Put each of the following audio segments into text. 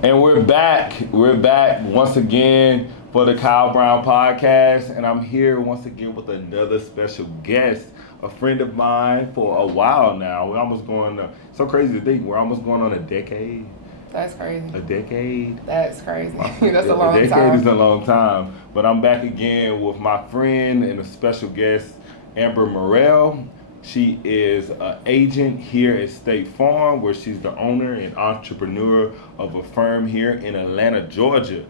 And we're back. We're back once again for the Kyle Brown podcast. And I'm here once again with another special guest, a friend of mine for a while now. We're almost going, so crazy to think, we're almost going on a decade. That's crazy. A decade? That's crazy. That's a long time. A decade is a long time. But I'm back again with my friend and a special guest, Amber Murrell. She is an agent here at State Farm, where she's the owner and entrepreneur of a firm here in Atlanta, Georgia.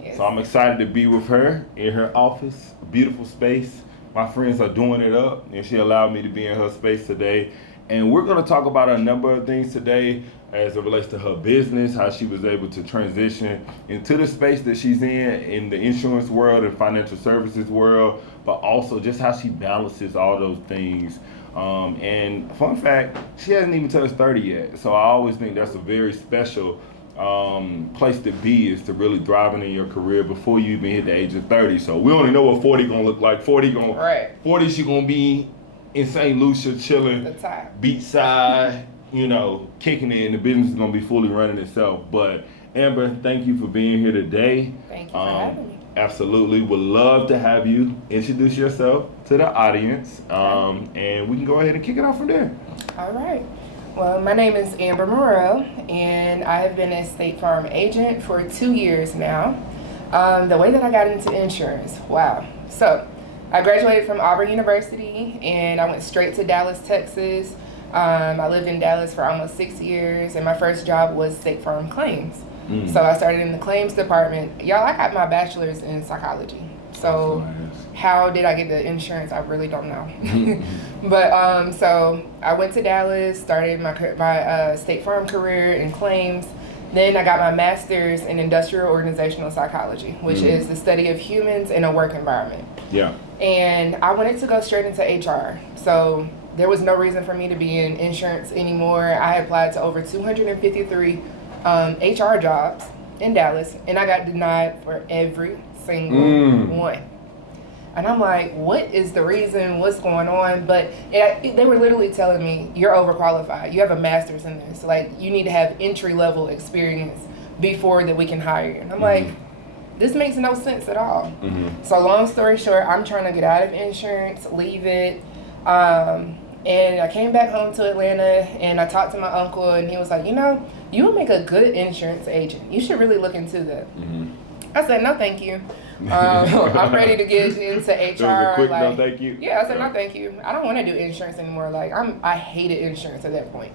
Yes. So I'm excited to be with her in her office, a beautiful space. My friends are doing it up, and she allowed me to be in her space today. And we're going to talk about a number of things today as it relates to her business, how she was able to transition into the space that she's in the insurance world and financial services world, but also just how she balances all those things. And fun fact, she hasn't even touched 30 yet. So I always think that's a very special place to be, is to really thriving in your career before you even hit the age of 30. So we only know what 40 gonna look like. 40 she gonna be in St. Lucia chilling, beachside, kicking it, and the business is gonna be fully running itself. But Amber, thank you for being here today. Thank you for having me. Absolutely. Would love to have you introduce yourself to the audience, and we can go ahead and kick it off from there. All right. Well, my name is Amber Murrell, and I have been a State Farm agent for 2 years now. The way that I got into insurance, wow. So I graduated from Auburn University, and I went straight to Dallas, Texas. I lived in Dallas for almost 6 years, and my first job was State Farm Claims. So I started in the claims department. Y'all, I got my bachelor's in psychology. So how did I get the insurance? I really don't know. But so I went to Dallas, started my State Farm career in claims. Then I got my master's in industrial organizational psychology, which is the study of humans in a work environment. Yeah. And I wanted to go straight into HR. So there was no reason for me to be in insurance anymore. I applied to over 253 HR jobs in Dallas, and I got denied for every single one. And I'm like, what is the reason? What's going on? But they were literally telling me, you're overqualified. You have a master's in this. Like, you need to have entry-level experience before that we can hire you. And I'm like, this makes no sense at all. So long story short, I'm trying to get out of insurance, leave it. And I came back home to Atlanta, and I talked to my uncle, and he was like, you would make a good insurance agent. You should really look into that. I said, no, thank you. I'm ready to get into HR. It was a quick no, thank you. Yeah, I said, no, thank you. I don't want to do insurance anymore. Like, I hated insurance at that point.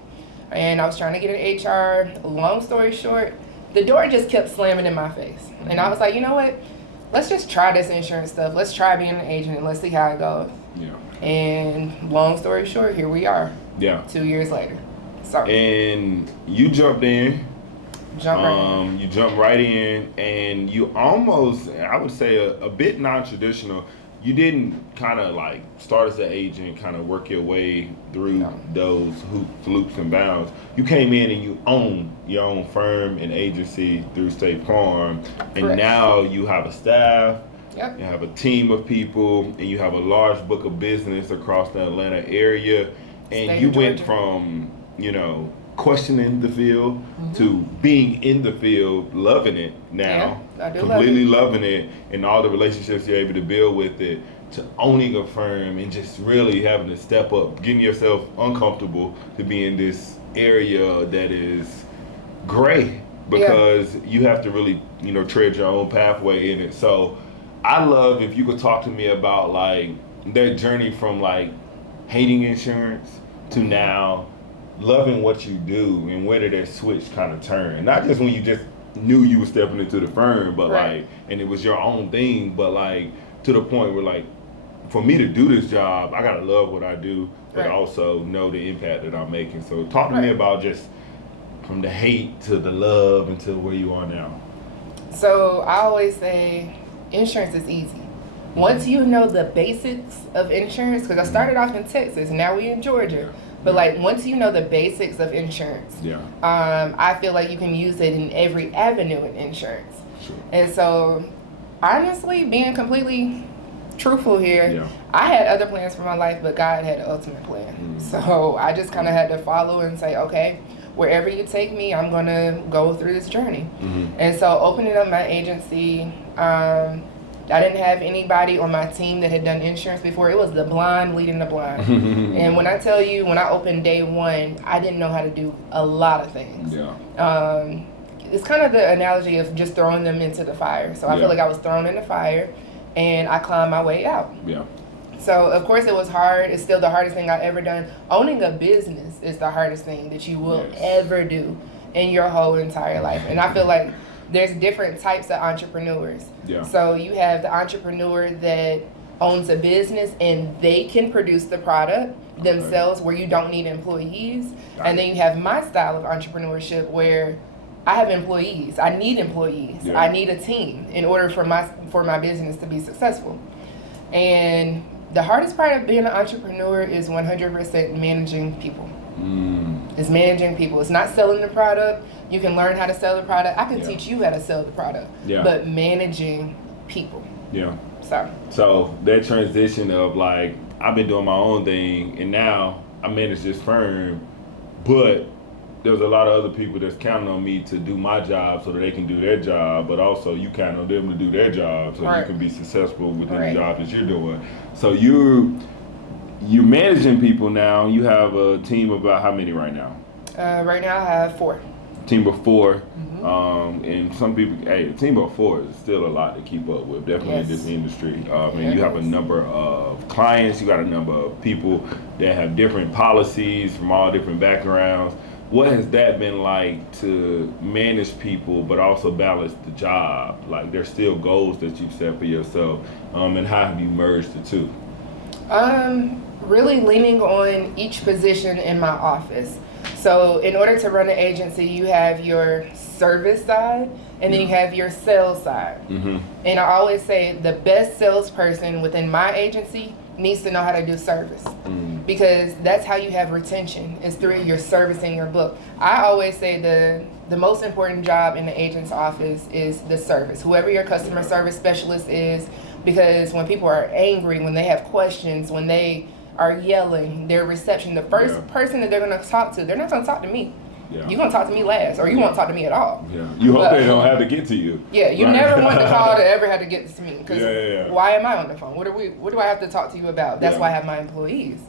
And I was trying to get in HR. Long story short, the door just kept slamming in my face. And I was like, you know what? Let's just try this insurance stuff. Let's try being an agent, and let's see how it goes. Yeah. And long story short, here we are. Yeah. 2 years later. Sorry. And you jumped in. You jumped right in, and you almost, I would say, a bit non-traditional. You didn't kind of like start as an agent, kind of work your way through those hoops, loops, and bounds. You came in and you own your own firm and agency through State Farm, and now you have a staff. Yep. You have a team of people, and you have a large book of business across the Atlanta area. And you went from, questioning the field to being in the field, loving it now, completely loving it, and all the relationships you're able to build with it, to owning a firm and just really having to step up, getting yourself uncomfortable to be in this area that is gray, because you have to really, tread your own pathway in it. So I love if you could talk to me about like that journey from like hating insurance to now loving what you do, and where did that switch kind of turn? Not just when you just knew you were stepping into the firm, but like, and it was your own thing, but like to the point where like, for me to do this job, I gotta love what I do, but also know the impact that I'm making. So talk to me about just from the hate to the love and to where you are now. So I always say insurance is easy. Once you know the basics of insurance, because I started off in Texas, and now we in Georgia. But like once you know the basics of insurance, I feel like you can use it in every avenue in insurance. Sure. And so, honestly, being completely truthful here, I had other plans for my life, but God had an ultimate plan. So I just kind of had to follow and say, okay, wherever you take me, I'm going to go through this journey. Mm-hmm. And so opening up my agency, I didn't have anybody on my team that had done insurance before. It was the blind leading the blind. And when I tell you, when I opened day one, I didn't know how to do a lot of things. Yeah. It's kind of the analogy of just throwing them into the fire. So I feel like I was thrown in the fire, and I climbed my way out. Yeah. So, of course, it was hard. It's still the hardest thing I've ever done. Owning a business is the hardest thing that you will ever do in your whole entire life. And I feel like there's different types of entrepreneurs. Yeah. So you have the entrepreneur that owns a business and they can produce the product themselves where you don't need employees. And then you have my style of entrepreneurship where I have employees. I need employees. Yeah. I need a team in order for my business to be successful. And the hardest part of being an entrepreneur is 100% managing people. It's managing people. It's not selling the product. You can learn how to sell the product. I can teach you how to sell the product. Yeah. But managing people. Yeah. So that transition of like, I've been doing my own thing and now I manage this firm, but there's a lot of other people that's counting on me to do my job so that they can do their job, but also you count on them to do their job so you can be successful within the job that you're doing. So you're managing people now. You have a team of about how many right now? Right now I have 4. Team of 4. And some people, a team of 4 is still a lot to keep up with, definitely in this industry. And you have a number of clients, you got a number of people that have different policies from all different backgrounds. What has that been like to manage people, but also balance the job? Like, there's still goals that you've set for yourself, and how have you merged the two? Really leaning on each position in my office. So in order to run an agency, you have your service side, and then you have your sales side. And I always say the best salesperson within my agency needs to know how to do service. Because that's how you have retention, is through your service in your book. I always say the most important job in the agent's office is the service. Whoever your customer service specialist is, because when people are angry, when they have questions, when they are yelling, their reception, the first person that they're going to talk to, they're not going to talk to me. You're going to talk to me last, or you won't talk to me at all. You hope they don't have to get to you. You never want the call to ever have to get to me. Because why am I on the phone? What do I have to talk to you about? That's why I have my employees.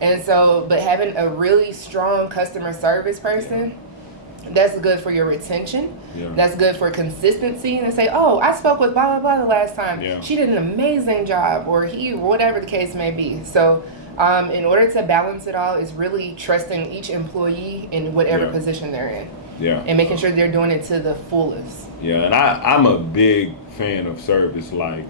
And so, but having a really strong customer service person, that's good for your retention. That's good for consistency. And they say, oh, I spoke with blah, blah, blah the last time. She did an amazing job, or he, whatever the case may be. So in order to balance it all is really trusting each employee in whatever position they're in. And making sure they're doing it to the fullest. And I'm a big fan of service. Like,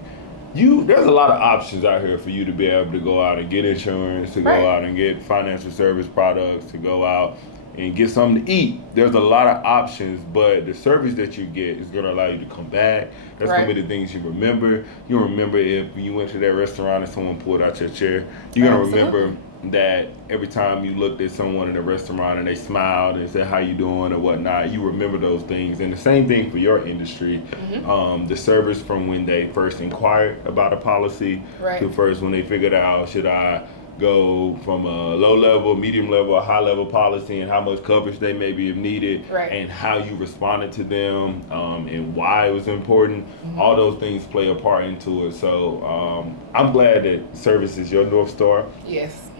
there's a lot of options out here for you to be able to go out and get insurance, to go out and get financial service products, to go out and get something to eat. There's a lot of options, but the service that you get is going to allow you to come back. That's going to be the things you remember. You remember if you went to that restaurant and someone pulled out your chair. You're going to remember that every time you looked at someone in the restaurant and they smiled and said, how you doing or whatnot, you remember those things. And the same thing for your industry. The service from when they first inquired about a policy to first when they figured out, should I go from a low level, medium level, a high level policy, and how much coverage they maybe have needed, and how you responded to them, and why it was important. All those things play a part into it. So I'm glad that service is your North Star.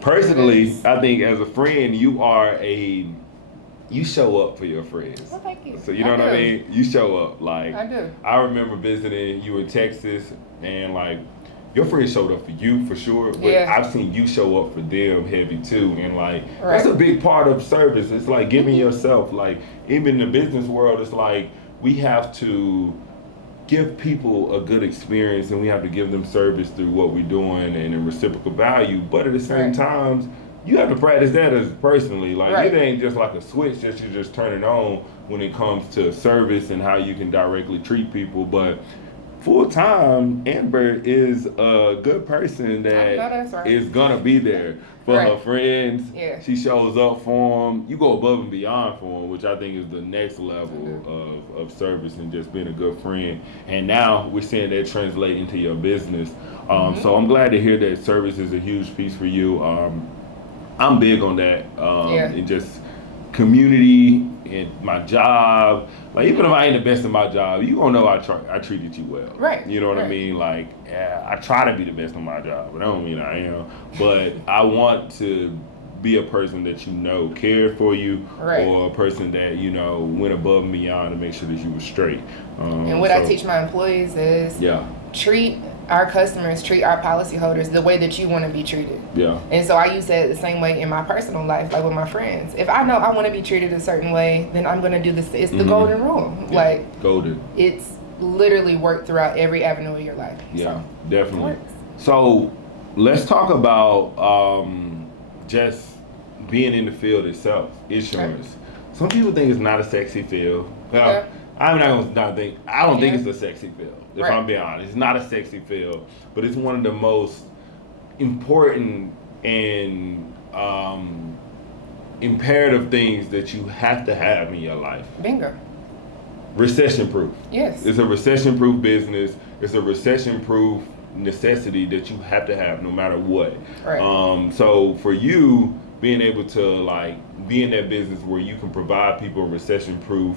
Personally, I think as a friend, you show up for your friends. Well, thank you. So you know what I mean? You show up. Like, I do. I remember visiting you in Texas, and like, your friends showed up for you for sure, but I've seen you show up for them heavy too, and like that's a big part of service. It's like giving yourself. Like, even in the business world, it's like we have to give people a good experience, and we have to give them service through what we're doing and a reciprocal value. But at the same time, you have to practice that as personally. Like, it ain't just like a switch that you just turn it on when it comes to service and how you can directly treat people. But full time, Amber is a good person that is gonna be there for her friends. She shows up for them. You go above and beyond for them, which I think is the next level of service and just being a good friend. And now we're seeing that translate into your business. So I'm glad to hear that service is a huge piece for you. I'm big on that. And just community, in my job. Like, even if I ain't the best in my job, you gonna know I treated you well. Right. You know what I mean? Like, yeah, I try to be the best in my job, but I don't mean I am. But I want to be a person that cared for you, or a person that went above and beyond to make sure that you were straight. And what I teach my employees is treat our customers, treat our policyholders the way that you want to be treated. Yeah. And so I use that the same way in my personal life, like with my friends. If I know I want to be treated a certain way, then I'm going to do this. It's the golden rule. Yeah. Like, golden. It's literally worked throughout every avenue of your life. Yeah, so, definitely. So let's talk about just being in the field itself, insurance. Right. Some people think it's not a sexy field. Well, I'm not gonna think. I don't think it's a sexy field. If I'm being honest, it's not a sexy field, but it's one of the most important and imperative things that you have to have in your life. Bingo. Recession proof. Yes. It's a recession proof business. It's a recession proof necessity that you have to have no matter what. Right. So for you being able to be in that business where you can provide people a recession proof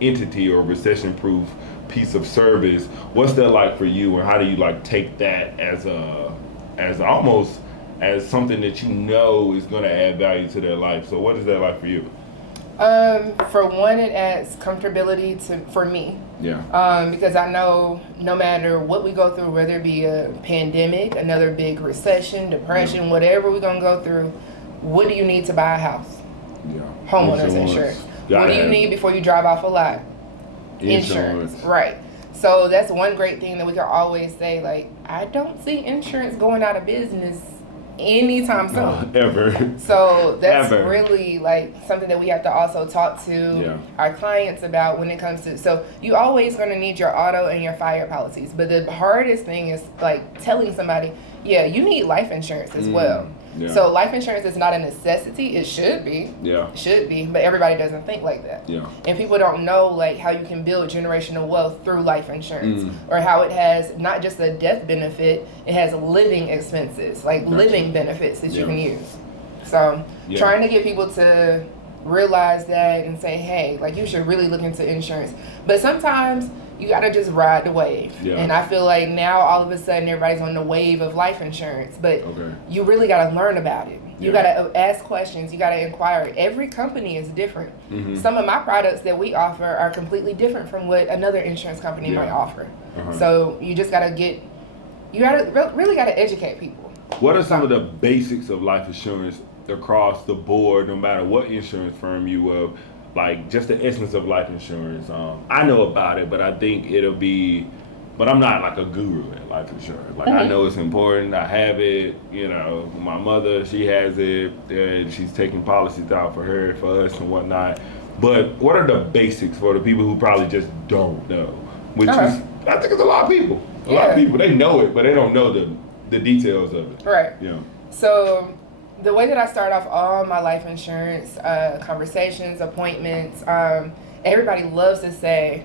entity or recession proof piece of service, what's that like for you, and how do you take that as almost as something that is going to add value to their life? So what is that like for you? For one, it adds comfortability for me. Yeah. Because I know no matter what we go through, whether it be a pandemic, another big recession, depression, whatever we're gonna go through, what do you need to buy a house? Yeah. Homeowners insurance. What do you need before you drive off a lot? Insurance. Right. So that's one great thing that we can always say, I don't see insurance going out of business anytime soon. Ever. So that's really something that we have to also talk to our clients about when it comes to, so you always going to need your auto and your fire policies, but the hardest thing is telling somebody, you need life insurance as well. Yeah. So life insurance is not a necessity. It should be. Yeah. It should be, but everybody doesn't think like that. Yeah. And people don't know how you can build generational wealth through life insurance, or how it has not just a death benefit, it has living expenses, living benefits that you can use. So trying to get people to realize that and say, hey, you should really look into insurance. But sometimes you gotta just ride the wave. Yeah. And I feel like now all of a sudden everybody's on the wave of life insurance, but you really gotta learn about it. You gotta ask questions, you gotta inquire. Every company is different. Mm-hmm. Some of my products that we offer are completely different from what another insurance company might offer. Uh-huh. So you just really gotta educate people. What are some of the basics of life insurance across the board, no matter what insurance firm you with? Just the essence of life insurance. I know about it, but I think but I'm not a guru at life insurance. I know it's important. I have it. My mother, she has it, and she's taking policies out for us and whatnot. But what are the basics for the people who probably just don't know? Which is, I think it's a lot of people. A lot of people, they know it, but they don't know the details of it. Right. Yeah. So the way that I start off all my life insurance conversations, appointments, everybody loves to say,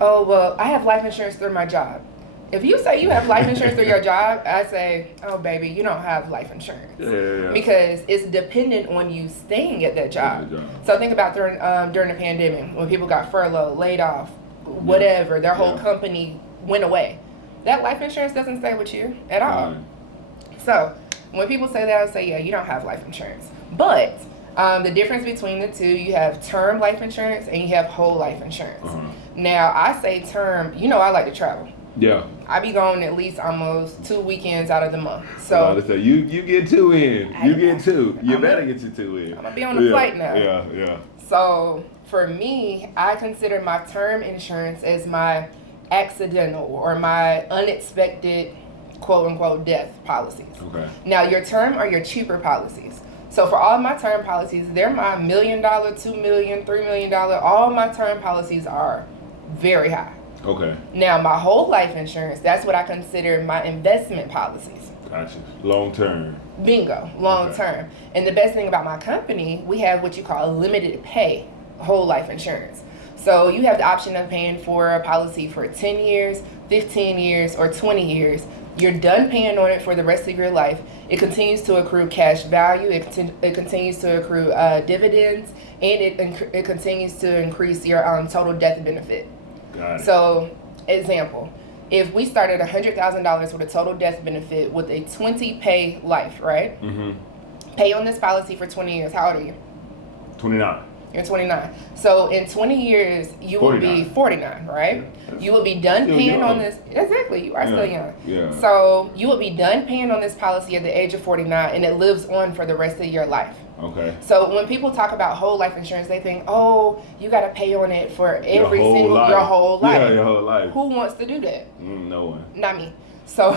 oh, well, I have life insurance through my job. If you say you have life insurance through your job, I say, oh, baby, you don't have life insurance. Yeah. Because it's dependent on you staying at that job. So think about during the pandemic, when people got furloughed, laid off, whatever, their whole company went away. That life insurance doesn't stay with you at all. So when people say that, I say, you don't have life insurance. But the difference between the two, you have term life insurance and you have whole life insurance. Now, I say term, I like to travel. Yeah. I be going at least almost 2 weekends out of the month. So you get 2 in. You get 2. You better get your 2 in. I'm going to be on a flight now. Yeah. So for me, I consider my term insurance as my accidental or my unexpected quote unquote death policies. Okay. Now your term are your cheaper policies. So for all my term policies, they're my $1 million, $2 million, $3 million. All my term policies are very high. Okay. Now my whole life insurance, that's what I consider my investment policies. Gotcha. Long term. Bingo. Long term. And the best thing about my company, we have what you call limited pay whole life insurance. So you have the option of paying for a policy for 10 years, 15 years, or 20 years, You're done paying on it for the rest of your life. It continues to accrue cash value. It continues to accrue dividends, and it continues to increase your total death benefit. Got it. So, example, if we started $100,000 with a total death benefit with a 20 pay life, right? Mm-hmm. Pay on this policy for 20 years. How old are you? 29. You're 29. So in 20 years, you 49. Will be 49, right? You will be done paying on this. Exactly. You are still young. Yeah. So you will be done paying on this policy at the age of 49, and it lives on for the rest of your life. Okay. So when people talk about whole life insurance, they think, oh, you got to pay on it for your whole life. Yeah, your whole life. Who wants to do that? No one. Not me. So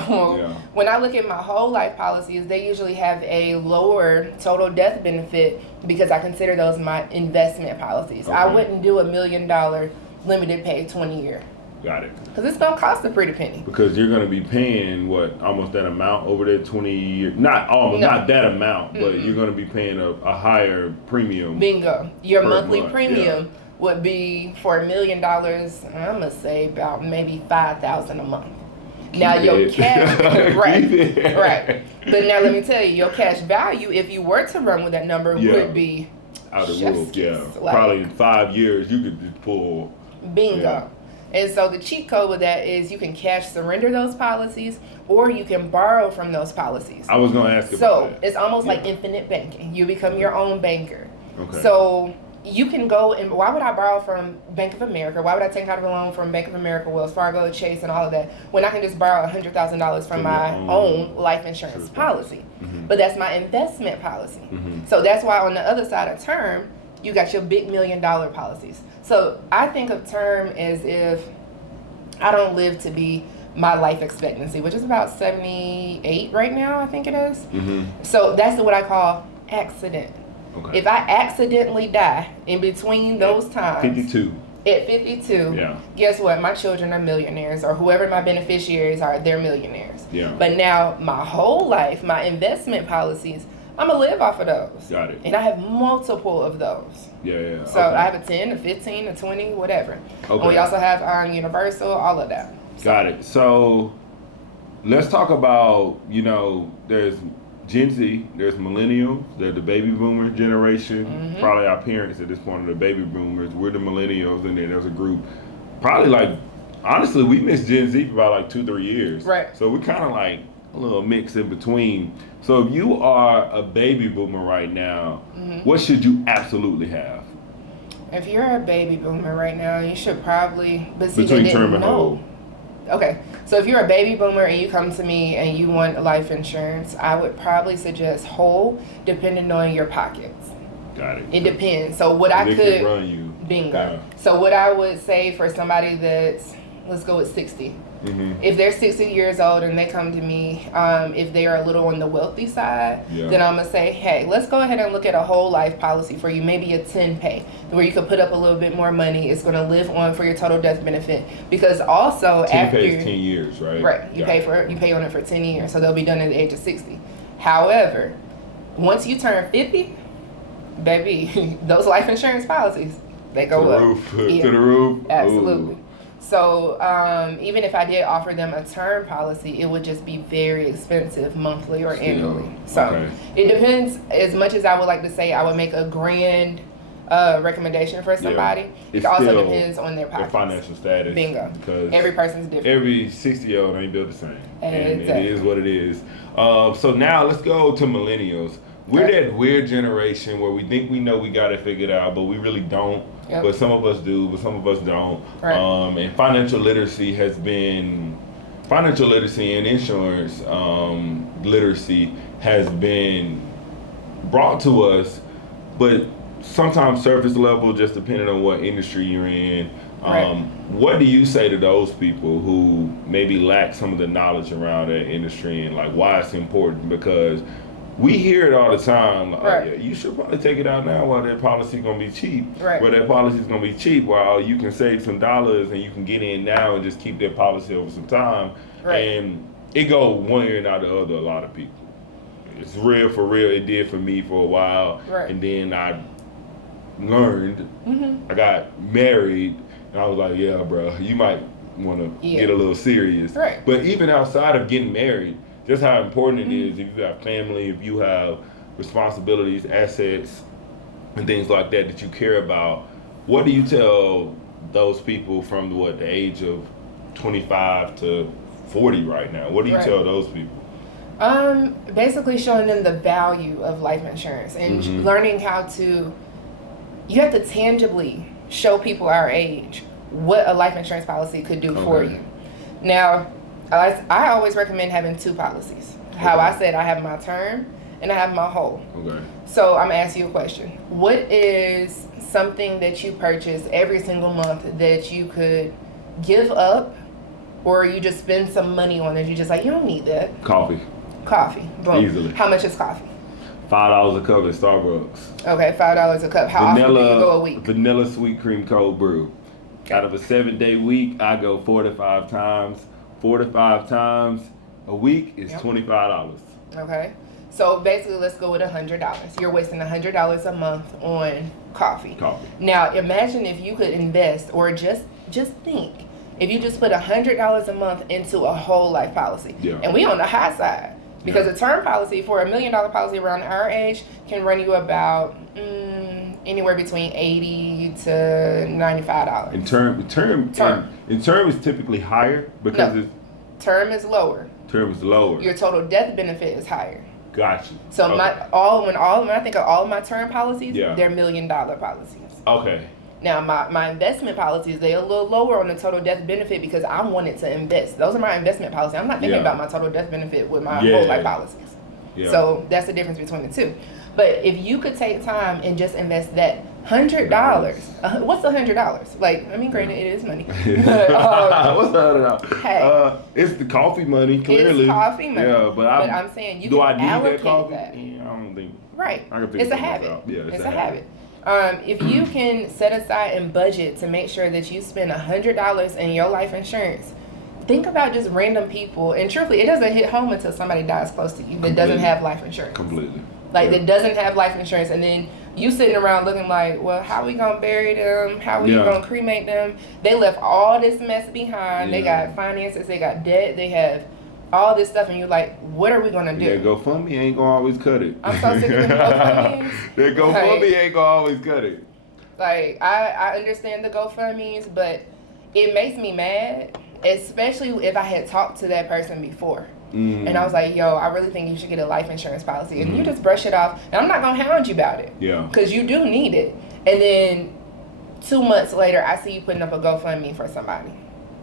when I look at my whole life policies, they usually have a lower total death benefit because I consider those my investment policies. Okay. I wouldn't do $1 million limited pay 20-year. Got it. Because it's going to cost a pretty penny. Because you're going to be paying, almost that amount over there 20 years. Not that amount, but you're going to be paying a higher premium. Bingo. Your monthly premium would be for $1 million, I'm going to say about maybe $5,000 a month. Now your cash, right. But now let me tell you, your cash value, if you were to run with that number, would be out of the roof. Yeah, probably in 5 years you could just pull. Bingo. Yeah. And so the cheat code with that is you can cash surrender those policies, or you can borrow from those policies. I was going to ask about that. So it's almost like infinite banking. You become your own banker. Okay. So you can go and why would I borrow from Bank of America? Why would I take out a loan from Bank of America, Wells Fargo, Chase, and all of that when I can just borrow $100,000 from my own life insurance policy? Mm-hmm. But that's my investment policy. Mm-hmm. So that's why on the other side of term, you got your big $1 million policies. So I think of term as if I don't live to be my life expectancy, which is about 78 right now, I think it is. Mm-hmm. So that's what I call accident. Okay. If I accidentally die in between those times, 52. At 52, guess what? My children are millionaires, or whoever my beneficiaries are, they're millionaires. Yeah. But now my whole life, my investment policies, I'm going to live off of those. Got it. And I have multiple of those. Yeah. So I have a 10, a 15, a 20, whatever. Okay. And we also have Universal, all of that. Got it. So let's talk about, there's Gen Z, there's millennials, there's the baby boomer generation, probably our parents at this point are the baby boomers, we're the millennials, and then there's a group, probably honestly, we missed Gen Z for about 2-3 years. Right. So we're kind of a little mix in between. So if you are a baby boomer right now, what should you absolutely have? If you're a baby boomer right now, you should probably, between term and whole. Okay, so if you're a baby boomer and you come to me and you want life insurance, I would probably suggest whole, depending on your pockets. Got it. It depends. So what I could run you. Bingo. Yeah. So what I would say for somebody that's, let's go with 60. If they're 60 years old and they come to me, if they're a little on the wealthy side, then I'm going to say, hey, let's go ahead and look at a whole life policy for you, maybe a 10 pay, where you could put up a little bit more money. It's going to live on for your total death benefit. Because also 10 after... 10 years, right? Right. You pay on it for 10 years, so they'll be done at the age of 60. However, once you turn 50, baby, those life insurance policies, they go up. To the roof. Absolutely. Ooh. So even if I did offer them a term policy, it would just be very expensive monthly or annually. So it depends. As much as I would like to say I would make a grand recommendation for somebody, it also depends on their pockets. Their financial status. Bingo. Because every person's different. Every 60-year-old ain't built the same. And exactly. it is what it is. So now let's go to millennials. We're that weird generation where we think we know we got it figured out, but we really don't. Yep. But some of us do, but some of us don't. Right. And financial literacy and insurance literacy has been brought to us, but sometimes surface level, just depending on what industry you're in. Right. What do you say to those people who maybe lack some of the knowledge around that industry and why it's important? Because we hear it all the time. You should probably take it out now while that policy's gonna be cheap. Right. Well, that policy's gonna be cheap while you can save some dollars and you can get in now and just keep that policy over some time. Right. And it go one ear and out the other. A lot of people. It's real for real. It did for me for a while. Right. And then I learned. I got married, and I was like, yeah, bro, you might want to get a little serious. Right. But even outside of getting married, just how important it is if you have family, if you have responsibilities, assets, and things like that that you care about. What do you tell those people from the age of 25 to 40 right now? What do you tell those people? Basically showing them the value of life insurance and learning how to, you have to tangibly show people our age what a life insurance policy could do for you. Now, I always recommend having 2 policies. How I said, I have my term and I have my whole. So I'm gonna ask you a question. What is something that you purchase every single month that you could give up, or you just spend some money on it? You just like, you don't need that. Coffee. Boom. Easily. How much is coffee? $5 a cup at Starbucks. Okay, $5 a cup. How often do you go a week? Vanilla sweet cream cold brew. Out of a 7-day week, I go 4 to 5 times. 4 to 5 times a week is $25. Okay. So basically, let's go with $100. You're wasting $100 a month on coffee. Now, imagine if you could invest, or just think, if you just put $100 a month into a whole life policy. And we on the high side. Because a term policy for $1 million policy around our age can run you about anywhere between $80 to $95. In term is typically higher because term is lower. Your total death benefit is higher. Gotcha. So when I think of all of my term policies, they're $1 million policies. Okay. Now my investment policies, they're a little lower on the total death benefit because I wanted to invest. Those are my investment policies. I'm not thinking about my total death benefit with my whole life policies. So that's the difference between the two. But if you could take time and just invest that $100, what's $100? Like, I mean, granted, it is money. What's $100? Hey, it's the coffee money. Clearly, it's coffee money. Yeah, but I'm saying you do can I need allocate that coffee? that. Yeah, I don't think. Right. I can It's a habit. Yeah, it's a habit. If you can set aside and budget to make sure that you spend $100 in your life insurance, think about just random people. And truthfully, it doesn't hit home until somebody dies close to you that doesn't have life insurance. Completely. Like, that doesn't have life insurance. And then you sitting around looking like, well, how we going to bury them? How we going to cremate them? They left all this mess behind. They got finances. They got debt. They have all this stuff. And you're like, what are we going to do? Yeah, GoFundMe ain't going to always cut it. I'm so sick of the GoFundMes. That GoFundMe ain't going to always cut it. Like, I understand the GoFundMes, but it makes me mad, especially if I had talked to that person before. And I was like, yo, I really think you should get a life insurance policy. And you just brush it off. And I'm not going to hound you about it. Yeah. Because you do need it. And then 2 months later, I see you putting up a GoFundMe for somebody.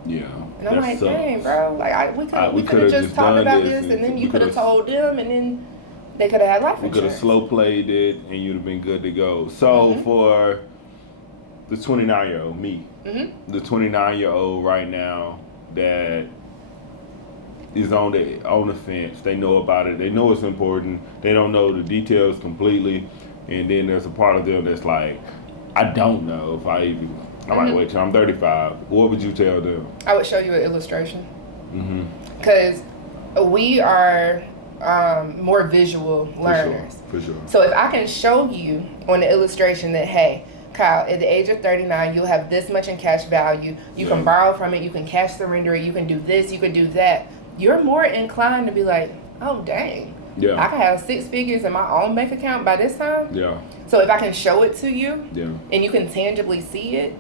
Yeah. And I'm like, dang, bro. Like, we could have just talked about this, and then you could have told them, and then they could have had life insurance. We could have slow played it, and you'd have been good to go. So for the 29-year-old, me, the 29-year-old right now that is on the fence. They know about it. They know it's important. They don't know the details completely. And then there's a part of them that's like, I don't know if I even. I might wait till I'm 35. What would you tell them? I would show you an illustration. Because we are more visual learners. For sure. So if I can show you on the illustration that, hey, Kyle, at the age of 39, you'll have this much in cash value. You can borrow from it. You can cash surrender it. You can do this. You can do that. You're more inclined to be like, oh, dang. Yeah. I can have 6 figures in my own bank account by this time. Yeah. So if I can show it to you, and you can tangibly see it,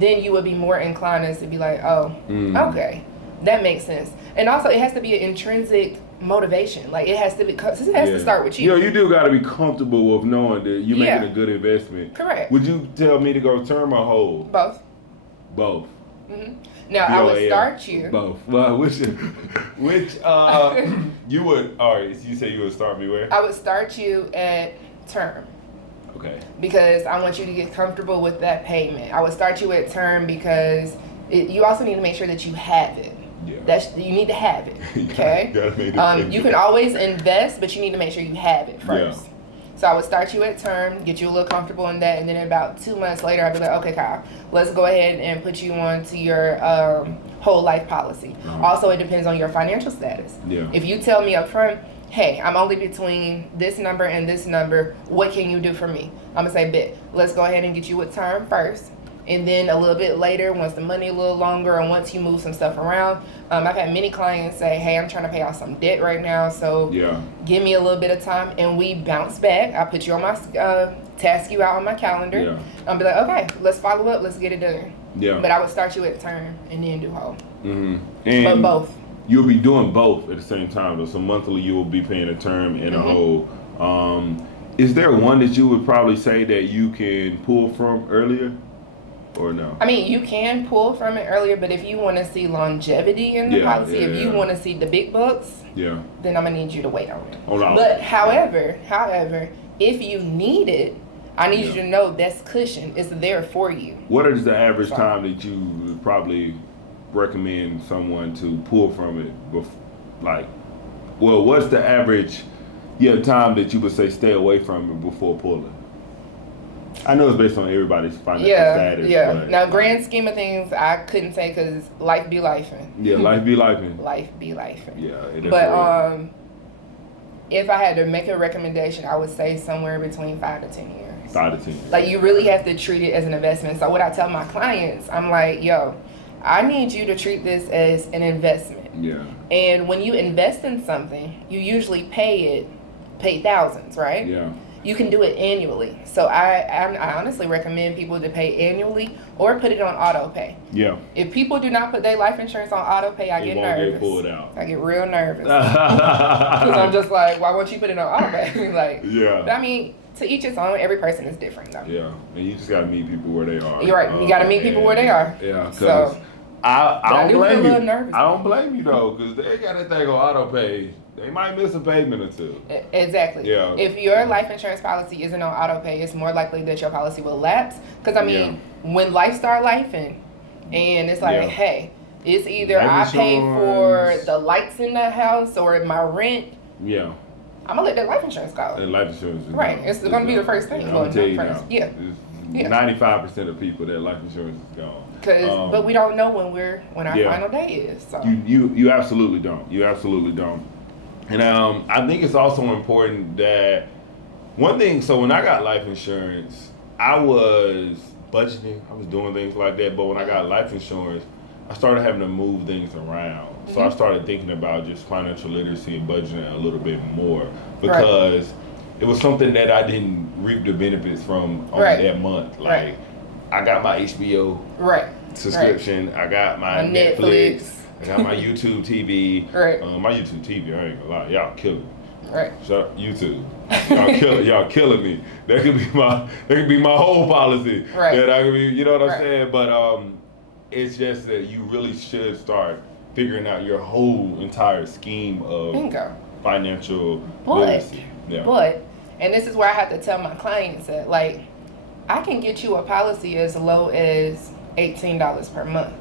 then you would be more inclined as to be like, oh, okay, that makes sense. And also, it has to be an intrinsic motivation. Like, it has to be, because it has to start with you. You know, you do got to be comfortable with knowing that you're making a good investment. Correct. Would you tell me to go term or hold? Both. Now, I would start you. Both. Well, which you would, all right, so you say you would start me where? I would start you at term. Okay. Because I want you to get comfortable with that payment. I would start you at term because you also need to make sure that you have it. Yeah. You need to have it. Okay. You can always invest, but you need to make sure you have it first. Yeah. So I would start you at term, get you a little comfortable in that, and then about 2 months later, I'd be like, okay, Kyle, let's go ahead and put you on to your whole life policy. Also, it depends on your financial status. Yeah. If you tell me up front, hey, I'm only between this number and this number, what can you do for me? I'm going to say, bet, let's go ahead and get you a term first. And then a little bit later, once the money a little longer, and once you move some stuff around, I've had many clients say, hey, I'm trying to pay off some debt right now, so give me a little bit of time, and we bounce back. I'll put you on my, task you out on my calendar. Yeah. I'll be like, okay, let's follow up, let's get it done. Yeah. But I would start you at term and then do whole. Mm-hmm. And but both. You'll be doing both at the same time, though. So monthly you will be paying a term and a whole. Is there one that you would probably say that you can pull from earlier? Or no? I mean, you can pull from it earlier, but if you want to see longevity in the policy, if you want to see the big bucks, then I'm gonna need you to wait on it. But however, if you need it, I need you to know that's cushion. It's there for you. What is the average time that you would probably recommend someone to pull from it? What's the average time that you would say stay away from it before pulling? I know it's based on everybody's financial status. Yeah. Now, grand scheme of things, I couldn't say because life be lifing. Yeah, life be lifing. Life be lifing. Yeah. But if I had to make a recommendation, I would say somewhere between 5 to 10 years. 5 to 10 years. Like, you really have to treat it as an investment. So what I tell my clients, I'm like, yo, I need you to treat this as an investment. Yeah. And when you invest in something, you usually pay thousands, right? Yeah. You can do it annually. So I honestly recommend people to pay annually or put it on auto pay. Yeah. If people do not put their life insurance on auto pay, I get nervous. Get pulled out. I get real nervous. Because I'm just like, why won't you put it on auto pay? But I mean, to each its own. Every person is different, though. Yeah. And you just got to meet people where they are. You're right. You got to meet people where they are. Yeah. So I don't blame you. Nervous, I don't blame you, though, because they got that thing on auto pay. They might miss a payment or two. Exactly. Yeah. If your life insurance policy isn't on auto pay, it's more likely that your policy will lapse. Because, I mean, when life start lifing, and it's like, hey, it's either I pay for the lights in the house or my rent. Yeah. I'm going to let that life insurance go. And life insurance is right. It's going to be the first thing. I'm going to tell you now. Yeah. 95% of people, their life insurance is gone. But we don't know when our final day is. So. You absolutely don't. You absolutely don't. And I think it's also important that one thing, so when I got life insurance, I was budgeting, I was doing things like that, but when I got life insurance, I started having to move things around. So I started thinking about just financial literacy and budgeting a little bit more because it was something that I didn't reap the benefits from on that month. Like, I got my HBO subscription, I got my Netflix. I got my YouTube TV. My YouTube TV, I ain't gonna lie, y'all killing me. Shut up, YouTube. Y'all killing me. That could be my whole policy. That I could be, you know what I'm saying? But it's just that you really should start figuring out your whole entire scheme of financial literacy. But, and this is where I have to tell my clients that, like, I can get you a policy as low as $18 per month.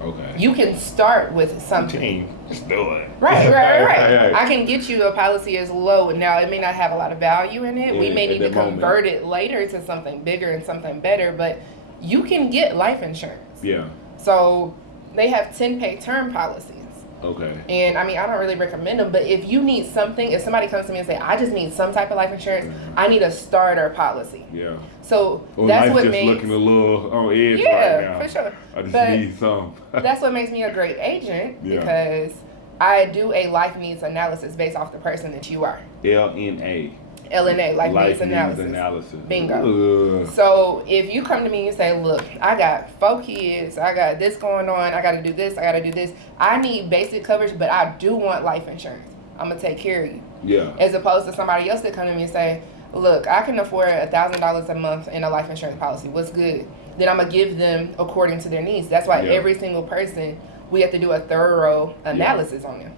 Okay. You can start with something. Just do it. Right. I can get you a policy as low. Now, it may not have a lot of value in it. We may need to convert it later to something bigger and something better, but you can get life insurance. Yeah. So they have 10-pay term policies. Okay. And I mean, I don't really recommend them, but if you need something, if somebody comes to me and say, I just need some type of life insurance, I need a starter policy. Yeah. So that's what makes looking a little on edge right now. For sure. I just need some. That's what makes me a great agent because I do a life needs analysis based off the person that you are. LNA, life needs analysis. Bingo. So if you come to me and say, look, I got 4 kids, I got this going on, I got to do this, I got to do this. I need basic coverage, but I do want life insurance. I'm going to take care of you. Yeah. As opposed to somebody else that come to me and say, look, I can afford $1,000 a month in a life insurance policy. What's good? Then I'm going to give them according to their needs. That's why every single person, we have to do a thorough analysis on them.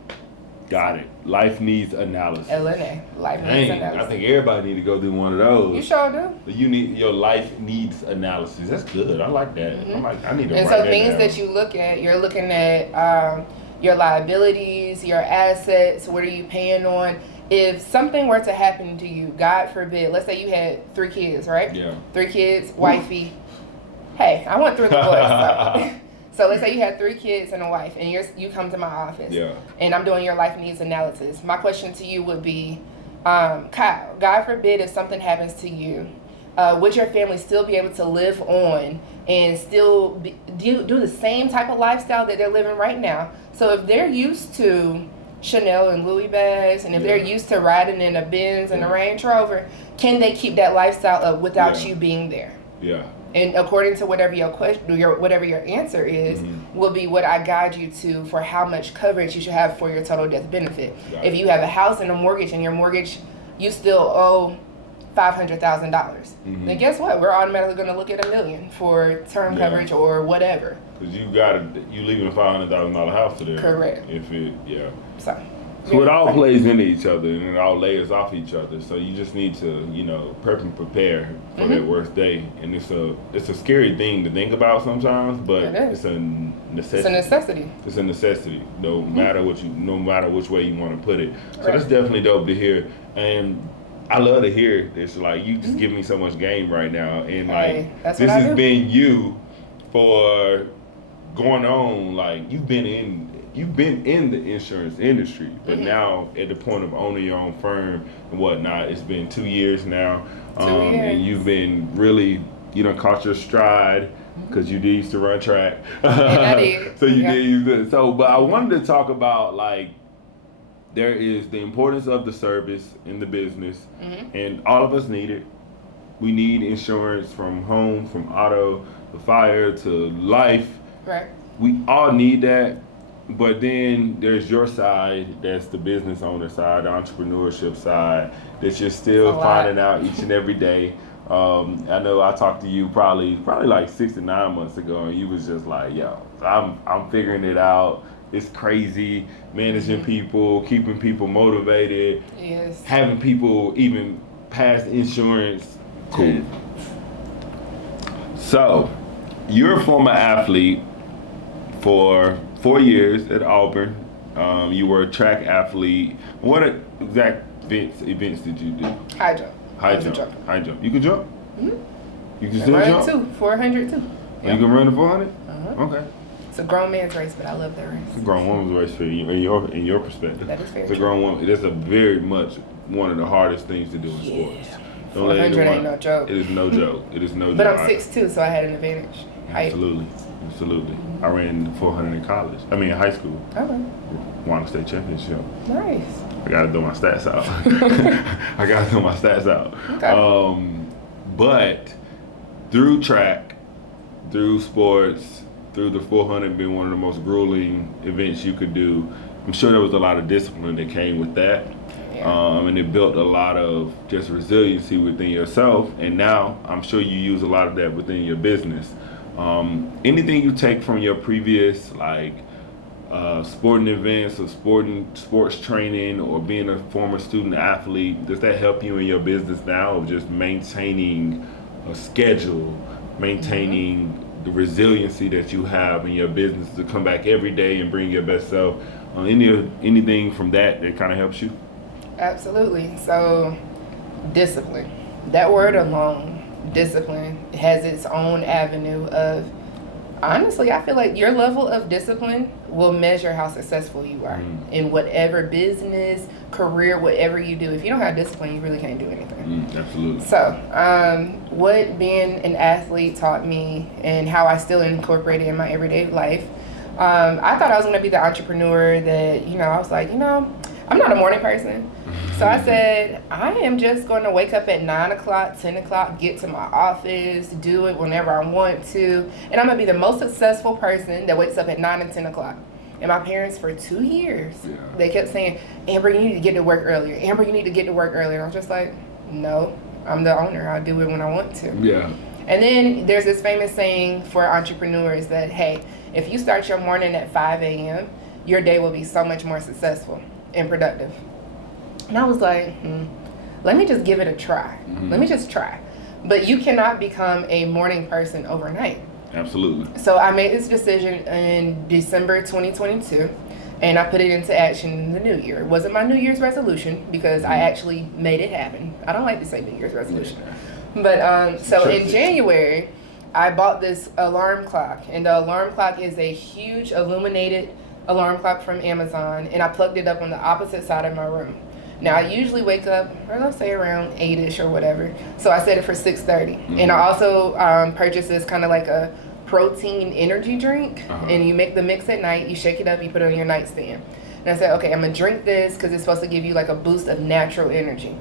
Got it. Life needs analysis. LNA. Life needs analysis. I think everybody need to go do one of those. You sure do. You need your life needs analysis. That's good. I like that. I need to and write so that things down. that you look at, you're looking at your liabilities, your assets, what are you paying on? If something were to happen to you, God forbid, let's say you had 3 kids, right? Yeah. 3 kids, wifey. Hey, I went through the boys. So let's say you had 3 kids and a wife, and you come to my office, and I'm doing your life needs analysis. My question to you would be, Kyle, God forbid if something happens to you, would your family still be able to live on and still do the same type of lifestyle that they're living right now. So if they're used to Chanel and Louis bags, and if they're used to riding in a Benz and a Range Rover, can they keep that lifestyle up without you being there? Yeah. And according to whatever your question, whatever your answer is, will be what I guide you to for how much coverage you should have for your total death benefit. If you have a house and a mortgage, and your mortgage you still owe $500,000, then guess what? We're automatically going to look at $1 million for term coverage or whatever. Because you leaving a $500,000 house to there. Correct. If it, So it all plays into each other, and it all layers off each other. So you just need to, prep and prepare for that worst day. And it's a scary thing to think about sometimes, but it's a necessity. It's a necessity. It's a necessity, no matter which way you want to put it. So that's definitely dope to hear. And I love to hear this. Like, you just give me so much game right now, and this has been you for going on. Like, you've been in the insurance industry, but now at the point of owning your own firm and whatnot, it's been 2 years now. 2 years. And you've been really, caught your stride because you used to run track. And I did. So you did. So, but I wanted to talk about, like, there is the importance of the service in the business, and all of us need it. We need insurance from home, from auto, to fire, to life. Right. We all need that. But then there's your side, that's the business owner side, the entrepreneurship side, that you're still finding out each and every day. I know I talked to you probably like 6 to 9 months ago, and you was just like, yo, I'm figuring it out. It's crazy, managing people, keeping people motivated, having people even pass insurance. Cool. So, you're a former athlete for 4 years at Auburn. You were a track athlete. What exact events did you do? High jump. High jump. You can jump? You can still run jump? 400 too. You can run the 400? Okay. It's a grown man's race, but I love that race. It's a grown woman's race for you, in your perspective. That is fair. It's a grown woman. It's a very much one of the hardest things to do in sports. 400 ain't no joke. It is no joke. It is no joke. But I'm 6'2", so I had an advantage. Absolutely. I ran 400 in college. In high school. Okay. Won a state championship. Nice. I gotta throw my stats out. Okay. But through track, through sports, through the 400 being one of the most grueling events you could do, I'm sure there was a lot of discipline that came with that. Yeah. And it built a lot of just resiliency within yourself. And now I'm sure you use a lot of that within your business. Anything you take from your previous, like, sporting events or sports training or being a former student athlete, does that help you in your business now of just maintaining a schedule, maintaining the resiliency that you have in your business to come back every day and bring your best self? Anything from that kind of helps you? Absolutely. So, discipline. That word alone, discipline, has its own avenue of, honestly, I feel like your level of discipline will measure how successful you are in whatever business, career, whatever you do. If you don't have discipline, you really can't do anything. Absolutely. So, what being an athlete taught me and how I still incorporate it in my everyday life, I thought I was going to be the entrepreneur that, I was like, I'm not a morning person. So I said, I am just going to wake up at 9 o'clock, 10 o'clock, get to my office, do it whenever I want to. And I'm going to be the most successful person that wakes up at 9 and 10 o'clock. And my parents, for 2 years, they kept saying, Amber, you need to get to work earlier. Amber, you need to get to work earlier. And I was just like, no, I'm the owner. I'll do it when I want to. Yeah. And then there's this famous saying for entrepreneurs that, hey, if you start your morning at 5 a.m., your day will be so much more successful and productive. And I was like, let me just give it a try. Let me just try. But you cannot become a morning person overnight. Absolutely. So I made this decision in December 2022, and I put it into action in the new year. It wasn't my New Year's resolution because I actually made it happen. I don't like to say New Year's resolution. But so in January, I bought this alarm clock, and the alarm clock is a huge illuminated alarm clock from Amazon, and I plugged it up on the opposite side of my room. Now, I usually wake up, or let's say around 8-ish or whatever. So I set it for 6:30. And I also purchased this kind of like a protein energy drink. And you make the mix at night, you shake it up, you put it on your nightstand. And I said, okay, I'm going to drink this because it's supposed to give you like a boost of natural energy.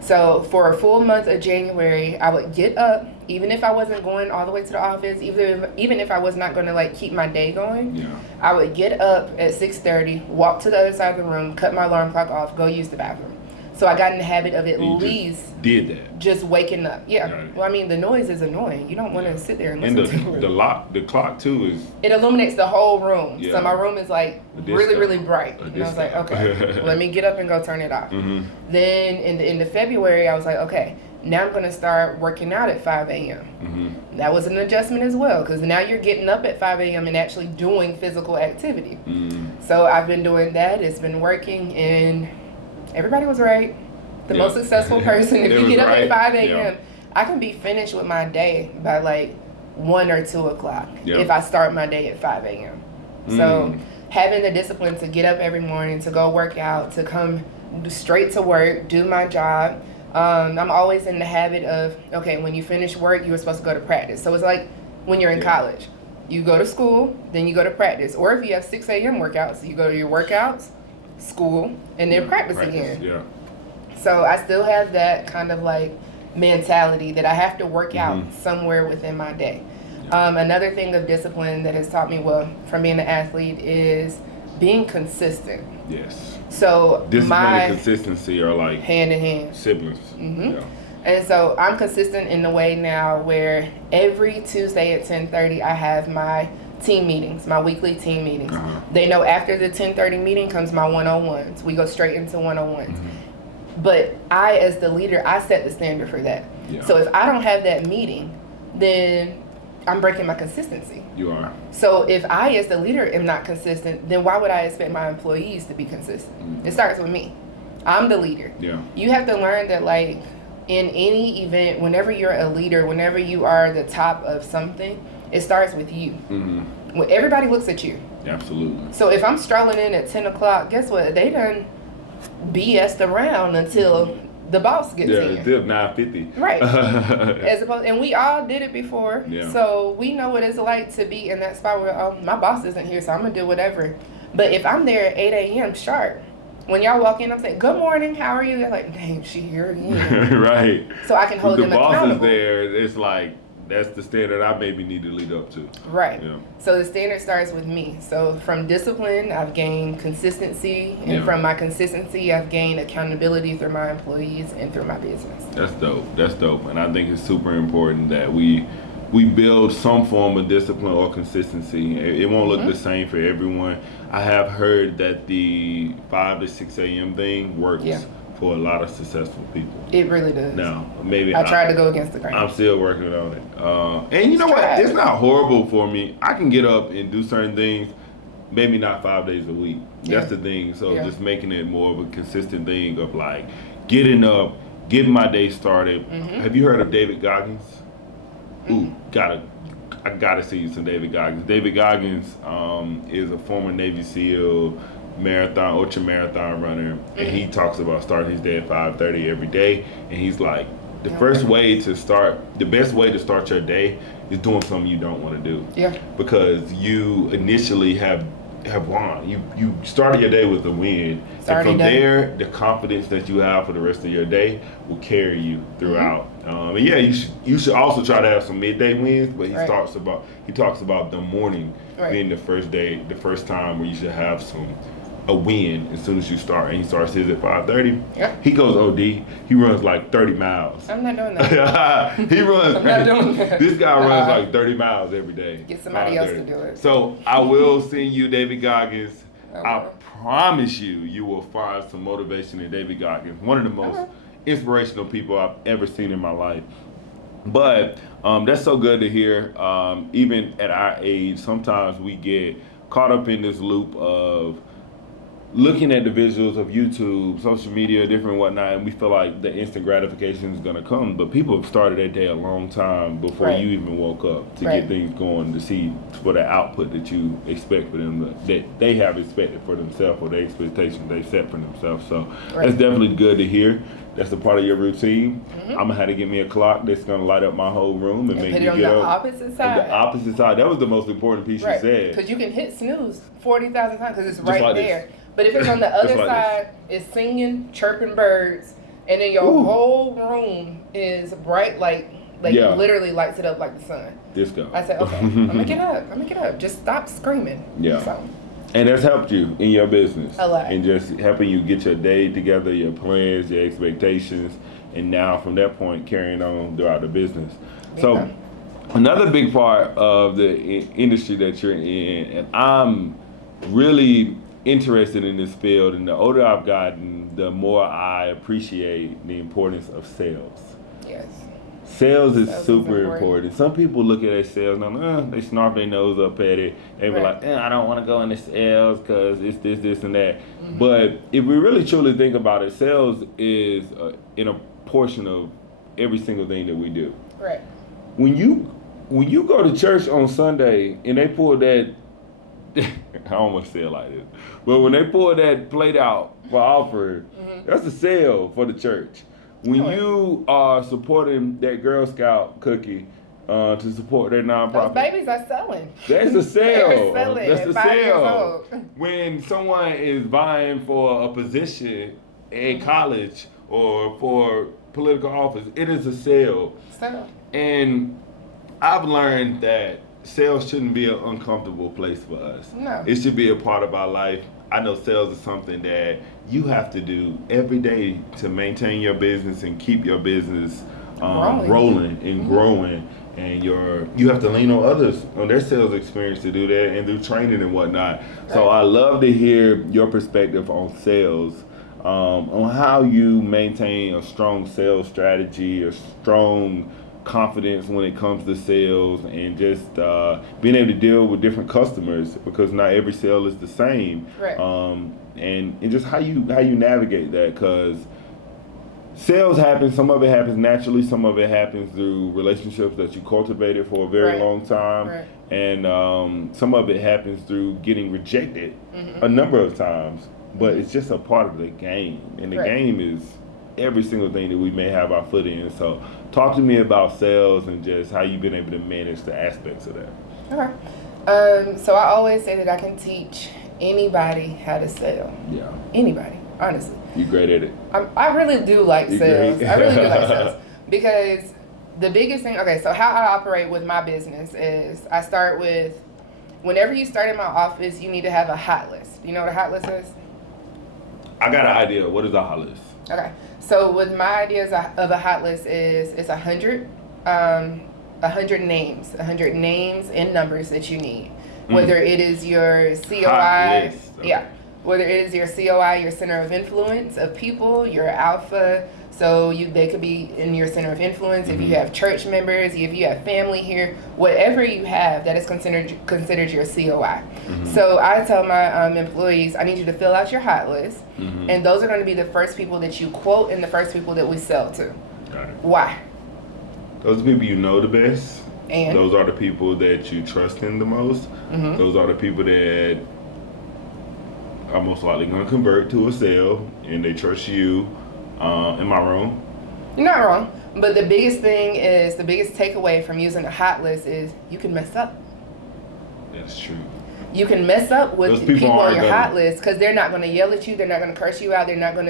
So for a full month of January, I would get up, even if I wasn't going all the way to the office, even if I was not going to like keep my day going, I would get up at 6:30, walk to the other side of the room, cut my alarm clock off, go use the bathroom. So I got in the habit of at least did that. Just waking up. Yeah. Right. Well, I mean, the noise is annoying. You don't want to sit there and listen to it. The clock too is. It illuminates the whole room. Yeah. So my room is like really, really bright. And I was like, okay, let me get up and go turn it off. Then in the end of February, I was like, okay, now I'm going to start working out at 5 a.m. That was an adjustment as well, because now you're getting up at 5 a.m. and actually doing physical activity. So I've been doing that. It's been working, and everybody was right. The most successful person, if you get up at 5 a.m., I can be finished with my day by like 1 or 2 o'clock if I start my day at 5 a.m. So having the discipline to get up every morning, to go work out, to come straight to work, do my job. I'm always in the habit of, okay, when you finish work, you were supposed to go to practice. So it's like when you're in college. You go to school, then you go to practice. Or if you have 6 a.m. workouts, you go to your workouts, school, and then practice again. So I still have that kind of like mentality that I have to work out somewhere within my day. Another thing of discipline that has taught me well from being an athlete is being consistent. Yes. So discipline and consistency are like hand in hand. Siblings. And so I'm consistent in the way now where every Tuesday at 10:30 I have my team meetings, my weekly team meetings. They know after the 10:30 meeting comes my one-on-ones. We go straight into one-on-ones. But I, as the leader, I set the standard for that. So if I don't have that meeting, then I'm breaking my consistency. You are. So if I, as the leader, am not consistent, then why would I expect my employees to be consistent? It starts with me. I'm the leader. You have to learn that, like, in any event, whenever you're a leader, whenever you are the top of something, it starts with you. When everybody looks at you. Absolutely. So if I'm strolling in at 10 o'clock, guess what? They done BS'd around until the boss gets in. Until 9:50. Right. As opposed, and we all did it before. So we know what it's like to be in that spot where, oh, my boss isn't here, so I'm going to do whatever. But if I'm there at 8 a.m. sharp, when y'all walk in, I'm saying, good morning, how are you? They're like, dang, she here again. Right. So I can hold them accountable. The boss is there, it's like, that's the standard I maybe need to lead up to. Right. So the standard starts with me. So from discipline, I've gained consistency. And from my consistency, I've gained accountability through my employees and through my business. That's dope. That's dope. And I think it's super important that we build some form of discipline or consistency. It won't look the same for everyone. I have heard that the 5 to 6 a.m. thing works for a lot of successful people. It really does. Now, maybe I tried to go against the grain. I'm still working on it. And you know what? It's not horrible for me. I can get up and do certain things, maybe not 5 days a week. That's the thing. So just making it more of a consistent thing of like getting up, getting my day started. Have you heard of David Goggins? Ooh, I gotta see you some David Goggins. David Goggins is a former Navy SEAL, ultra marathon runner, and he talks about starting his day at 5:30 every day. And he's like, the best way to start your day is doing something you don't want to do. Because you initially have won. You started your day with a win. And from there, the confidence that you have for the rest of your day will carry you throughout. And you should also try to have some midday wins, but he talks about the morning being the first time where you should have a win as soon as you start. And he starts his at 5:30. He goes OD. He runs like 30 miles. I'm not doing that. He runs. I'm not doing that. This guy runs like 30 miles every day. Get somebody else to do it. So I will send you David Goggins. I promise you will find some motivation in David Goggins. One of the most inspirational people I've ever seen in my life. But that's so good to hear. Even at our age, sometimes we get caught up in this loop of looking at the visuals of YouTube, social media, different whatnot, and we feel like the instant gratification is going to come. But people have started their day a long time before Right. you even woke up to Right. get things going, to see for the output that you expect for them, that they have expected for themselves, or the expectations they set for themselves. So Right. that's definitely good to hear. That's a part of your routine. I'm going to have to get me a clock that's going to light up my whole room and make put me it on get the up. opposite On side. the opposite side. That was the most important piece you said. Because you can hit snooze 40,000 times because it's Just right like this. there. But if it's on the other like side, it's singing, chirping birds, and then your whole room is bright like Yeah. literally lights it up like the sun. Disco. I said, okay, I'm gonna get up. Just stop screaming. Yeah. So, And that's helped you in your business. A lot. And just helping you get your day together, your plans, your expectations, and now from that point carrying on throughout the business. So Yeah. another big part of the industry that you're in, and I'm really interested in this field, and the older I've gotten, the more I appreciate the importance of sales. yes. Sales is Sales is super important. important. Some people look at sales and they snarf their nose up at it. They be Right. like, I don't want to go into sales because it's this, and that. Mm-hmm. But if we really truly think about it, sales is in a portion of every single thing that we do. Right. When you go to church on Sunday and they pull that, I almost say it like this, but when they pull that plate out for offering, that's a sale for the church. When you are supporting that Girl Scout cookie to support their Those nonprofit, babies are selling. that's a sale. They're selling That's at a 5 years sale. old. When someone is vying for a position in college or for political office, it is a sale. So, And I've learned that sales shouldn't be an uncomfortable place for us. No. It should be a part of our life. I know sales is something that you have to do every day to maintain your business and keep your business rolling and growing. And you have to lean on others, on their sales experience to do that, and do training and whatnot. So I love to hear your perspective on sales, on how you maintain a strong sales strategy, a strong confidence when it comes to sales, and just being able to deal with different customers, because not every sale is the same. Right. And just how you navigate that, because sales happens. Some of it happens naturally. Some of it happens through relationships that you cultivated for a very long time. Right. And some of it happens through getting rejected a number of times. But it's just a part of the game. And the game is every single thing that we may have our foot in. So talk to me about sales and just how you've been able to manage the aspects of that. Okay. So I always say that I can teach anybody how to sell. Yeah. Anybody, honestly. You're great at it. I really do like You're sales. great. I really do like sales. Because the biggest thing, so how I operate with my business is I start with, whenever you start in my office, you need to have a hot list. Do you know what a hot list is? I got an idea. What is a hot list? Okay. So with my ideas of a hot list is it's 100 names, 100 names and numbers that you need. Whether it is your COI, Hot list. Okay. whether it is your COI, your center of influence of people, your alpha. So they could be in your center of influence. If you have church members, if you have family here, whatever you have, that is considered your COI. So I tell my employees, I need you to fill out your hot list, and those are going to be the first people that you quote and the first people that we sell to. Got it. Why? Those are the people you know the best. And Those are the people that you trust in the most. Those are the people that are most likely going to convert to a sale, and they trust you. Am I wrong? you're not wrong. But the biggest takeaway from using a hot list is you can mess up. That's true. You can mess up with Those people people on aren't your gonna- hot list because they're not going to yell at you. They're not going to curse you out. You're not going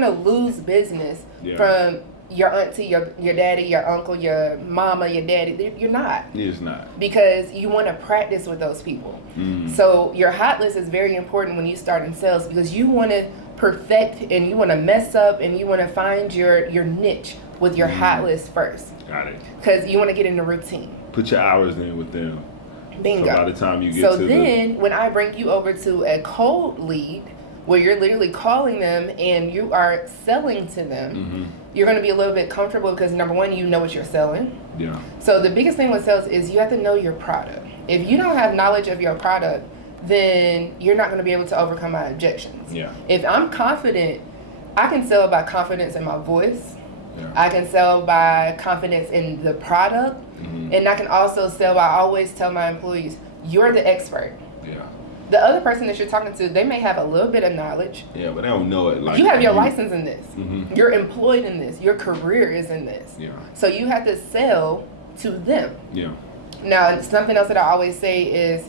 to lose business from your auntie, your daddy, your uncle, your mama, your daddy. You're not. It's not. Because you want to practice with those people. So your hot list is very important when you start in sales, because you want to perfect and you want to mess up and you want to find your niche with your hot list first. Got it. Because you want to get in the routine. Put your hours in with them. Bingo. So by the time you get So to then when I bring you over to a cold lead where you're literally calling them and you are selling to them, you're going to be a little bit comfortable because number one, you know what you're selling. Yeah. So the biggest thing with sales is you have to know your product. If you don't have knowledge of your product, then you're not going to be able to overcome my objections. Yeah. If I'm confident, I can sell by confidence in my voice. Yeah. I can sell by confidence in the product. Mm-hmm. And I can also sell by, I always tell my employees, you're the expert. Yeah. The other person that you're talking to, they may have a little bit of knowledge. Yeah, but they don't know it. Like you have your license in this. Mm-hmm. You're employed in this. Your career is in this. Yeah. So you have to sell to them. Yeah. Now, something else that I always say is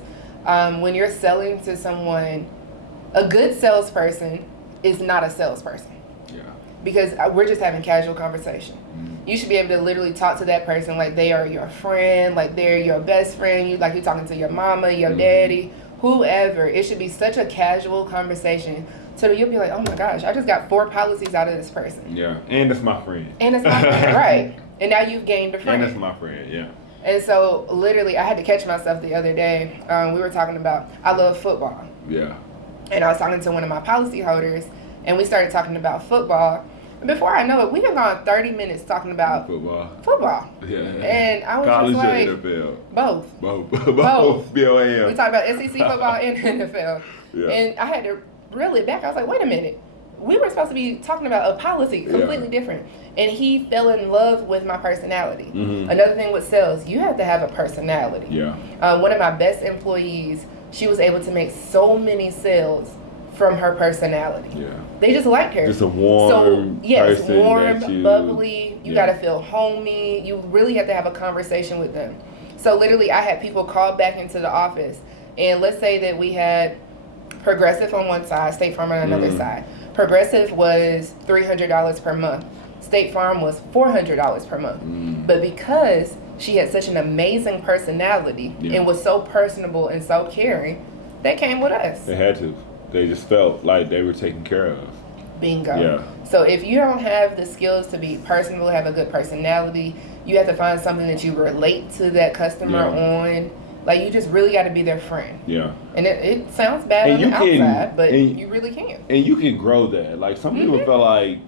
when you're selling to someone, a good salesperson is not a salesperson. Yeah. Because we're just having casual conversation. Mm-hmm. You should be able to literally talk to that person like they are your friend, like they're your best friend. You're talking to your mama, your Mm-hmm. daddy, whoever. It should be such a casual conversation so that you'll be like, oh my gosh, I just got 4 policies out of this person. Yeah, and it's my friend. And it's my friend, right. And now you've gained a friend. And it's my friend, yeah. And so literally I had to catch myself the other day. We were talking about, I love football. Yeah. And I was talking to one of my policy holders, and we started talking about football. And before I know it, we had gone 30 minutes talking about football. Yeah. And I was College just like, or NFL? both. Both. BOAM. We talked about SEC football and NFL. Yeah. And I had to reel it back. I was like, wait a minute. We were supposed to be talking about a policy completely different. And he fell in love with my personality. Mm-hmm. Another thing with sales, you have to have a personality. Yeah. One of my best employees, she was able to make so many sales from her personality. Yeah. They just liked her. Just a warm person warm, that you, bubbly. You gotta feel homey. You really have to have a conversation with them. So literally, I had people call back into the office, and let's say that we had Progressive on one side, State Farm on another side. Progressive was $300 per month. State Farm was $400 per month. But because she had such an amazing personality and was so personable and so caring, they came with us. They had to. They just felt like they were taken care of. Bingo. Yeah. So if you don't have the skills to be personable, have a good personality, you have to find something that you relate to that customer on. Like, you just really got to be their friend. Yeah. And it sounds bad on the outside, but you really can. And you can grow that. Like, some people feel like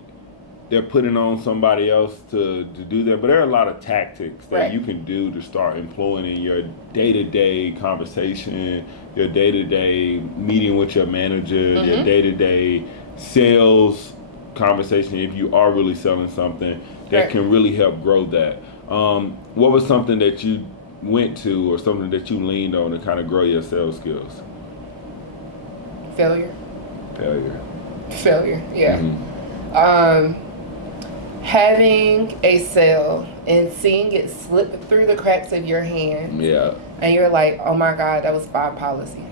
they're putting on somebody else to do that, but there are a lot of tactics that you can do to start employing in your day-to-day conversation, your day-to-day meeting with your manager, your day-to-day sales conversation, if you are really selling something that can really help grow that. What was something that you went to or something that you leaned on to kind of grow your sales skills? Failure, yeah. Having a sale and seeing it slip through the cracks of your hand. Yeah. And you're like, oh my God, that was 5 policies.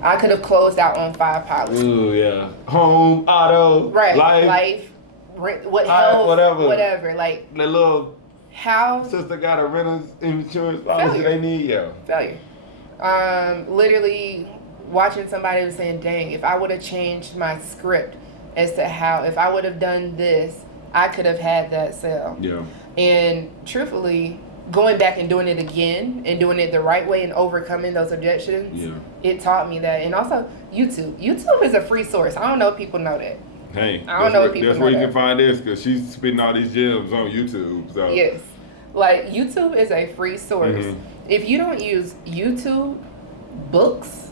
I could have closed out on 5 policies. Ooh, yeah. Home, auto, life, rent, health, whatever. Like, the little house. Sister got a renter's insurance policy they need. Failure. Literally watching somebody was saying, dang, if I would have changed my script as to how, if I would have done this, I could have had that sale. Yeah. And truthfully, going back and doing it again and doing it the right way and overcoming those objections, it taught me that. And also, YouTube. YouTube is a free source. I don't know if people know that. Hey, I don't know if people know that. That's where you can find this, because she's spitting all these gems on YouTube. So. Yes. Like, YouTube is a free source. If you don't use YouTube, books,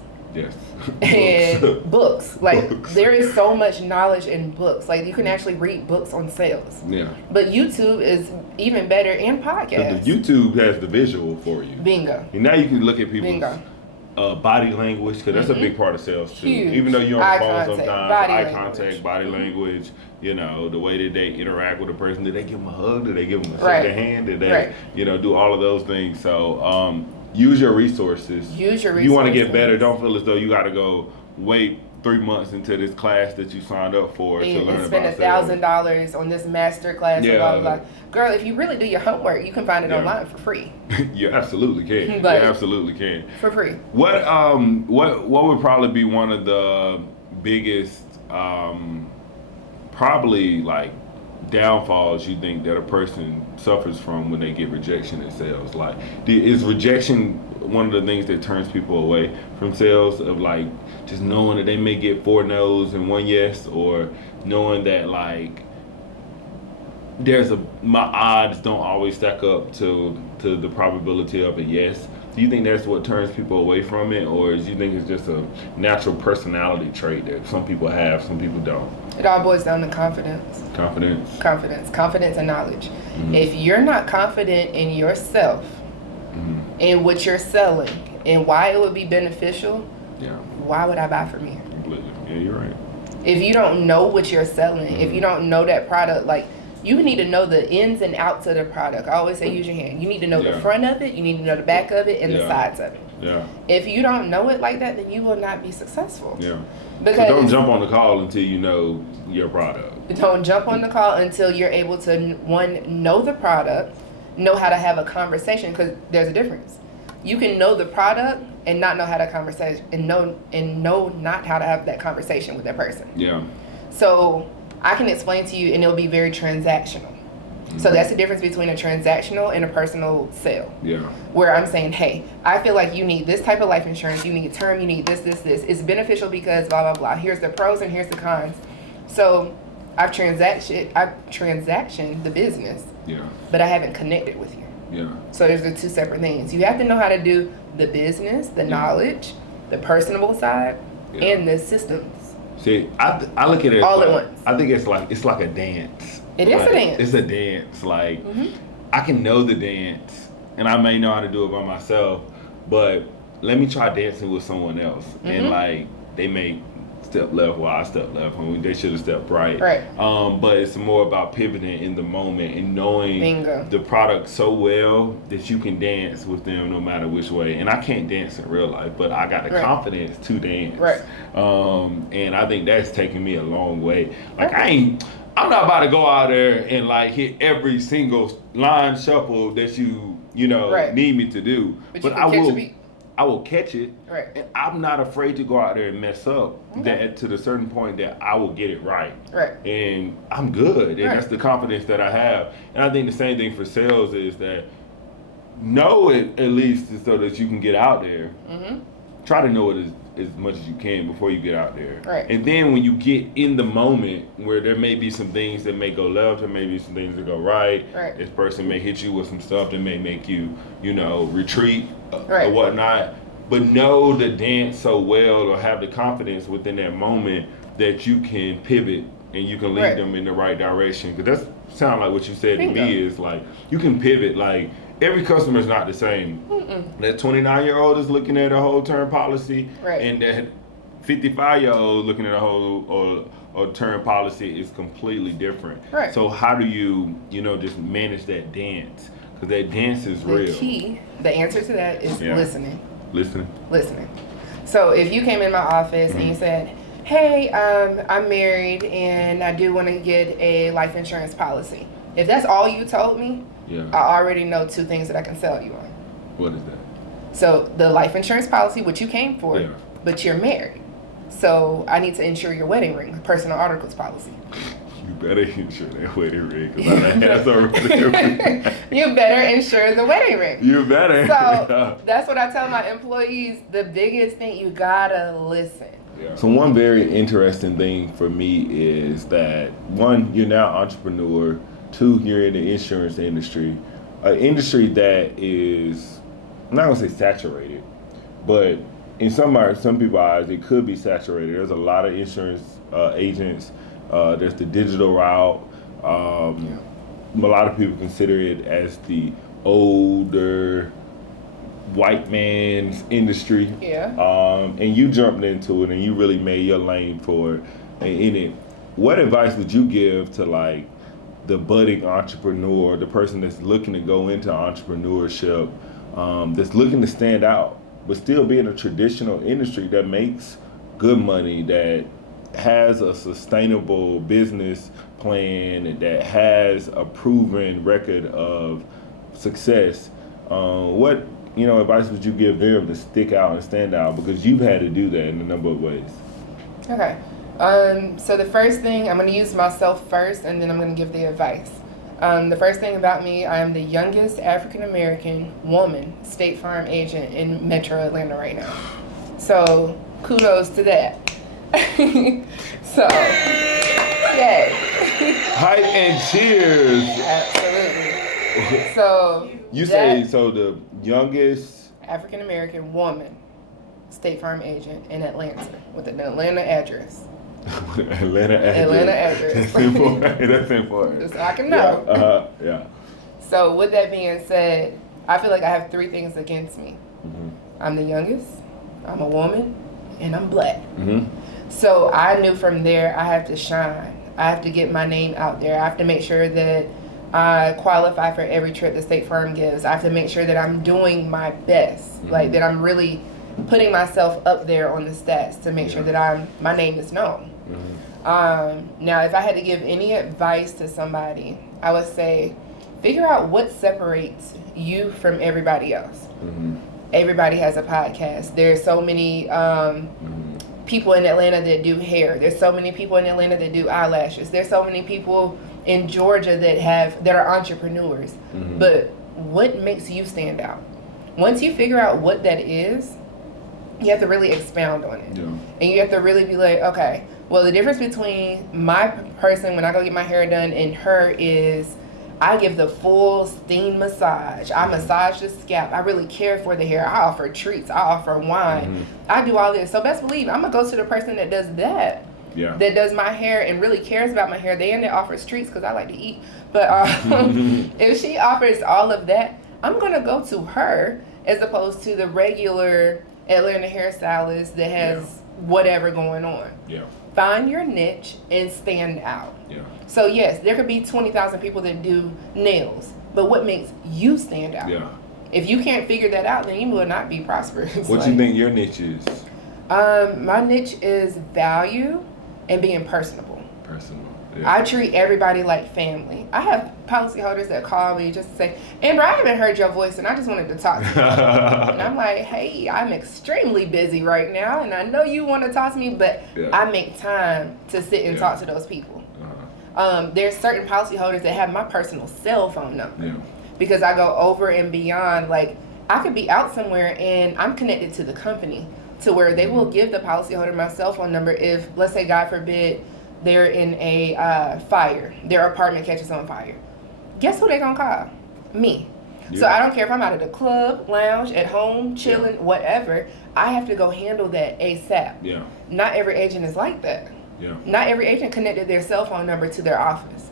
and books. Like, there is so much knowledge in books. Like, you can actually read books on sales. Yeah. But YouTube is even better, and podcasts. YouTube has the visual for you. Bingo. And now you can look at people's body language, because that's a big part of sales too. Huge. Even though you're on the phone sometimes, eye contact, contact, body language, you know, the way that they interact with a person. Did they give them a hug? Did they give them a shake of hand? Did they, you know, do all of those things? So, use your resources. If you want to get better, don't feel as though you got to go wait 3 months into this class that you signed up for to learn about sales. Spend $1,000 on this master class. Yeah. Blah, blah, blah. Girl, if you really do your homework, you can find it online for free. You absolutely can. You absolutely can. For free. What would probably be one of the biggest, probably like downfalls you think that a person suffers from when they get rejection in sales? Like, is rejection one of the things that turns people away from sales, of like just knowing that they may get 4 no's and 1 yes, or knowing that like my odds don't always stack up to the probability of a yes? Do you think that's what turns people away from it, or do you think it's just a natural personality trait that some people have, some people don't? It all boils down to confidence. Confidence and knowledge. Mm-hmm. If you're not confident in yourself, mm-hmm. and what you're selling, and why it would be beneficial, why would I buy from you? Completely. Yeah, you're right. If you don't know what you're selling, mm-hmm. if you don't know that product, like, you need to know the ins and outs of the product. I always say use your hand. You need to know the front of it, you need to know the back of it, and the sides of it. Yeah. If you don't know it like that, then you will not be successful. Yeah. Because so don't jump on the call until you know your product. Don't jump on the call until you're able to, one, know the product, know how to have a conversation, because there's a difference. You can know the product and not know how to conversation, and know not how to have that conversation with that person. Yeah. So I can explain to you, and it'll be very transactional. Mm-hmm. So that's the difference between a transactional and a personal sale. Yeah. Where I'm saying, hey, I feel like you need this type of life insurance, you need term, you need this. It's beneficial because blah, blah, blah. Here's the pros and here's the cons. So I've transactioned the business, but I haven't connected with you. Yeah. So there's the two separate things. You have to know how to do the business, the knowledge, the personable side, and the systems. See, I look at it all at once. I think it's like a dance. It is a dance. It's a dance. Like, mm-hmm. I can know the dance, and I may know how to do it by myself, but let me try dancing with someone else, mm-hmm. and like they may step left while I step left. I mean, they should have stepped right. Right. But it's more about pivoting in the moment and knowing Bingo. The product so well that you can dance with them no matter which way. And I can't dance in real life, but I got the confidence to dance. Right. And I think that's taken me a long way. Like, I'm not about to go out there and like hit every single line shuffle that you need me to do. But I will catch it, right. And I'm not afraid to go out there and mess up that to the certain point that I will get it right. And I'm good, and that's the confidence that I have. And I think the same thing for sales is that know it at least so that you can get out there. Mm-hmm. Try to know it as much as you can before you get out there. Right. And then when you get in the moment where there may be some things that may go left, there may be some things that go right. This person may hit you with some stuff that may make you, retreat or whatnot. But know the dance so well, or have the confidence within that moment that you can pivot and you can lead them in the right direction. Because that sounds like what you said to me is like, you can pivot. Like, every customer is not the same. Mm-mm. That 29-year-old is looking at a whole term policy, and that 55-year-old looking at a whole or term policy is completely different. So how do you, just manage that dance? Because that dance is real. The answer to that is listening. Listening. So if you came in my office and you said, hey, I'm married and I do want to get a life insurance policy. If that's all you told me, I already know two things that I can sell you on. What is that? So the life insurance policy, which you came for, but you're married. So I need to insure your wedding ring, personal articles policy. You better insure that wedding ring, because I have already. You better insure the wedding ring. You better. So that's what I tell my employees. The biggest thing, you gotta listen. So one very interesting thing for me is that, one, you're now an entrepreneur. Two, you're in the insurance industry, an industry that is, I'm not gonna say saturated, but in some people's eyes, it could be saturated. There's a lot of insurance agents. There's the digital route. A lot of people consider it as the older white man's industry. And you jumped into it and you really made your lane for it. And in it, what advice would you give to like the budding entrepreneur, the person that's looking to go into entrepreneurship, that's looking to stand out, but still be in a traditional industry that makes good money, that has a sustainable business plan, that has a proven record of success? What advice would you give them to stick out and stand out? Because you've had to do that in a number of ways. Okay. So the first thing, I'm going to use myself first, and then I'm going to give the advice. The first thing about me, I am the youngest African-American woman State Farm agent in Metro Atlanta right now. So kudos to that. So, yay. Hype and cheers. Absolutely. So you say, so the youngest African American woman, State Farm agent in Atlanta with an Atlanta address. Atlanta address. That's important. That's important. Just so I can know. Yeah. Yeah. So with that being said, I feel like I have 3 things against me. Mm-hmm. I'm the youngest, I'm a woman, and I'm black. Mm-hmm. So I knew from there I have to shine. I have to get my name out there. I have to make sure that I qualify for every trip that State Farm gives. I have to make sure that I'm doing my best, mm-hmm. like that I'm really putting myself up there on the stats to make sure that my name is known. Mm-hmm. Now, if I had to give any advice to somebody, I would say, figure out what separates you from everybody else. Mm-hmm. Everybody has a podcast. There's so many people in Atlanta that do hair. There's so many people in Atlanta that do eyelashes. There's so many people in Georgia that are entrepreneurs. Mm-hmm. But what makes you stand out? Once you figure out what that is, you have to really expound on it. Yeah. And you have to really be like, okay, well, the difference between my person when I go get my hair done and her is I give the full steam massage. I massage the scalp. I really care for the hair. I offer treats. I offer wine. Mm-hmm. I do all this. So best believe I'm going to go to the person that does that. Yeah. That does my hair and really cares about my hair. They and that offers treats because I like to eat. But if she offers all of that, I'm going to go to her as opposed to the regular Atlanta hairstylist that has whatever going on. Yeah. Find your niche and stand out. Yeah. So yes, there could be 20,000 people that do nails, but what makes you stand out? Yeah. If you can't figure that out, then you will not be prosperous. What do you think your niche is? My niche is value and being personable. Personal. Yeah. I treat everybody like family. I have policyholders that call me just to say, Amber, I haven't heard your voice and I just wanted to talk to you. And I'm like, hey, I'm extremely busy right now and I know you want to talk to me, but I make time to sit and talk to those people. There's certain policyholders that have my personal cell phone number because I go over and beyond. Like, I could be out somewhere and I'm connected to the company to where they will give the policyholder my cell phone number if, let's say, God forbid, they're in a fire. Their apartment catches on fire. Guess who they gonna call? Me. Yeah. So I don't care if I'm out at the club, lounge, at home, chilling, whatever. I have to go handle that ASAP. Yeah. Not every agent is like that. Yeah. Not every agent connected their cell phone number to their office.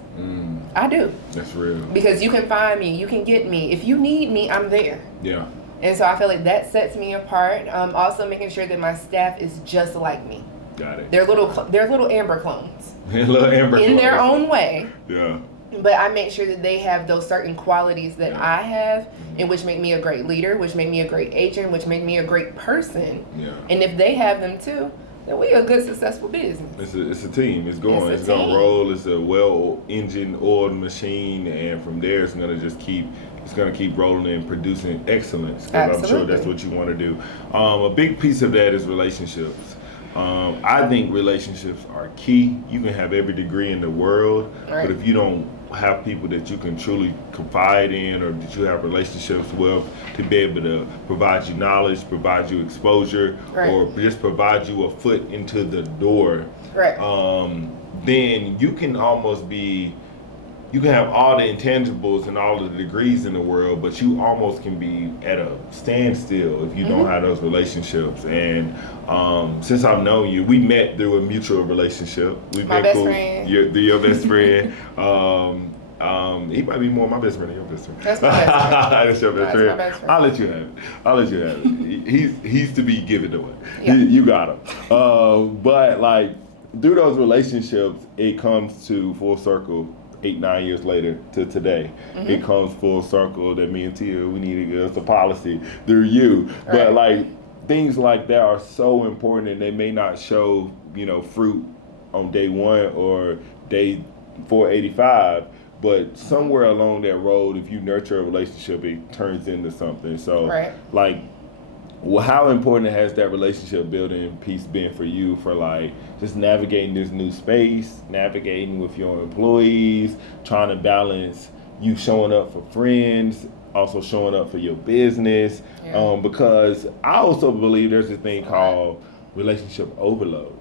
I do. That's real. Because you can find me, you can get me. If you need me, I'm there. Yeah. And so I feel like that sets me apart. Also making sure that my staff is just like me. Got it. They're little Amber clones. Little Amber in clones. Their own way. Yeah. But I make sure that they have those certain qualities that I have, and which make me a great leader, which make me a great agent, which make me a great person. Yeah. And if they have them too, then we a good, successful business. It's a team. It's going to roll. It's a well-engined, oiled machine, and from there it's gonna keep rolling and producing excellence. Because I'm sure that's what you want to do. A big piece of that is relationships. I think relationships are key. You can have every degree in the world, but if you don't have people that you can truly confide in or that you have relationships with to be able to provide you knowledge, provide you exposure, or just provide you a foot into the door, then you can almost be, you can have all the intangibles and all of the degrees in the world, but you almost can be at a standstill if you don't have those relationships. And since I've known you, we met through a mutual relationship. We've been cool. Friend. Your best friend. He might be more my best friend than your best friend. That's my best friend. That's your best friend. My best friend. I'll let you have it. He's to be given away. Yeah. You got him. But like through those relationships, it comes to full circle. 8-9 years later to today, it comes full circle that me and Tia, we need to get us a policy through you. But like things like that are so important, and they may not show fruit on day 1 or day 485, but somewhere along that road, if you nurture a relationship, it turns into something. So like, well, how important has that relationship building piece been for you for like just navigating this new space, navigating with your employees, trying to balance you showing up for friends, also showing up for your business? Because I also believe there's a thing called relationship overload.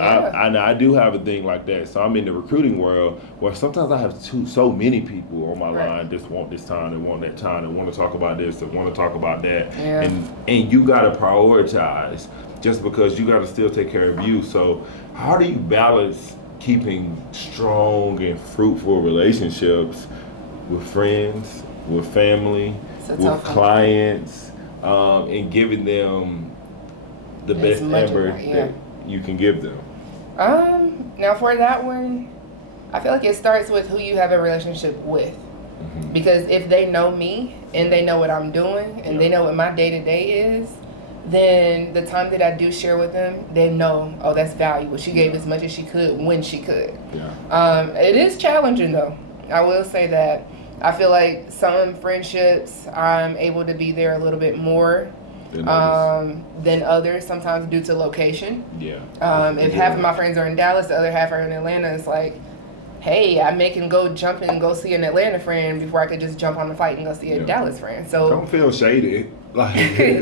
I do have a thing like that. So I'm in the recruiting world where sometimes I have so many people on my line that want this time and want that time and want to talk about this and want to talk about that. Yeah. And you got to prioritize just because you got to still take care of you. So how do you balance keeping strong and fruitful relationships with friends, with family, with clients, and giving them the best effort that you can give them? Now for that one, I feel like it starts with who you have a relationship with. Mm-hmm. Because if they know me and they know what I'm doing and they know what my day-to-day is, then the time that I do share with them, they know, oh, that's valuable. She gave as much as she could when she could. Yeah. It is challenging though. I will say that. I feel like some friendships I'm able to be there a little bit more than others, sometimes due to location. Yeah. If half of my friends are in Dallas, the other half are in Atlanta, it's like, hey, I may can go jump and go see an Atlanta friend before I could just jump on the flight and go see a Dallas friend. So don't feel shaded. Like,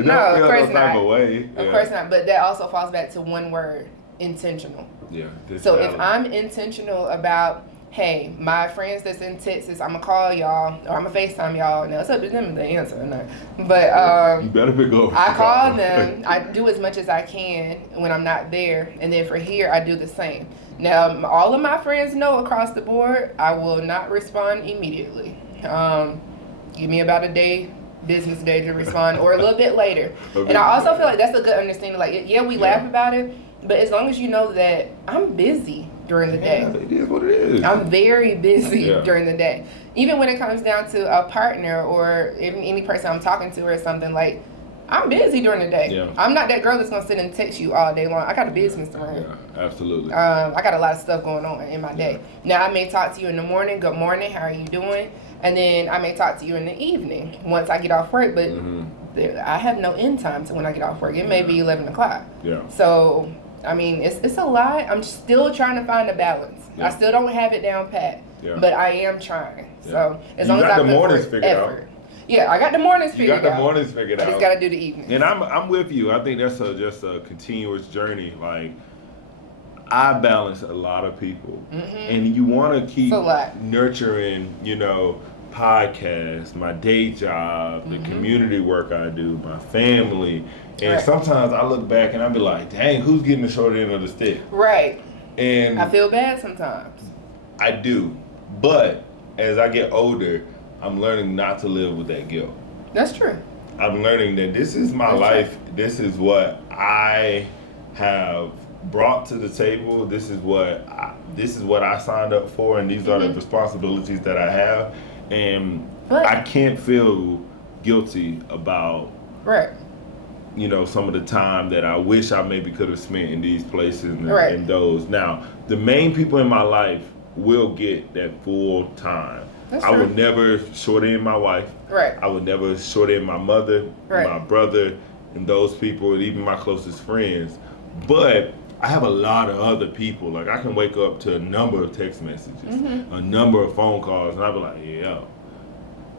no, of course not. Of course not. But that also falls back to one word: intentional. Yeah. So if I'm intentional about, hey, my friends that's in Texas, I'm gonna call y'all or I'm gonna FaceTime y'all. Now it's up to them if they answer or not. But you better pick up. I call them. I do as much as I can when I'm not there, and then for here I do the same. Now all of my friends know across the board I will not respond immediately. Give me about a day. Business day to respond or a little bit later. And I also feel like that's a good understanding. Like, we laugh about it, but as long as you know that I'm busy during the day. It is what it is. I'm very busy during the day. Even when it comes down to a partner or even any person I'm talking to or something, like, I'm busy during the day. Yeah. I'm not that girl that's going to sit and text you all day long. I got a business to run. Yeah, absolutely. I got a lot of stuff going on in my day. Now, I may talk to you in the morning. Good morning. How are you doing? And then I may talk to you in the evening once I get off work, but I have no end time to when I get off work. It may be 11 o'clock. Yeah. So, I mean, it's a lot. I'm still trying to find a balance. Yeah. I still don't have it down pat, but I am trying. Yeah. So, as long as I put forth effort. Yeah, I got the mornings figured out. You got the mornings figured out. I just got to do the evenings. And I'm with you. I think that's just a continuous journey. Like, I balance a lot of people. Mm-hmm. And you want to keep nurturing, podcasts, my day job, the community work I do, my family. And sometimes I look back and I be like, dang, who's getting the short end of the stick? Right. And I feel bad sometimes. I do. But as I get older, I'm learning not to live with that guilt. That's true. I'm learning that this is my life. True. This is what I have brought to the table. This is what I signed up for, and these are the responsibilities that I have. And I can't feel guilty about some of the time that I wish I maybe could have spent in these places and those. Now, the main people in my life will get that full time. I would never short end my wife. Right. I would never short end my mother, my brother, and those people, and even my closest friends. But I have a lot of other people. Like, I can wake up to a number of text messages, a number of phone calls, and I'll be like,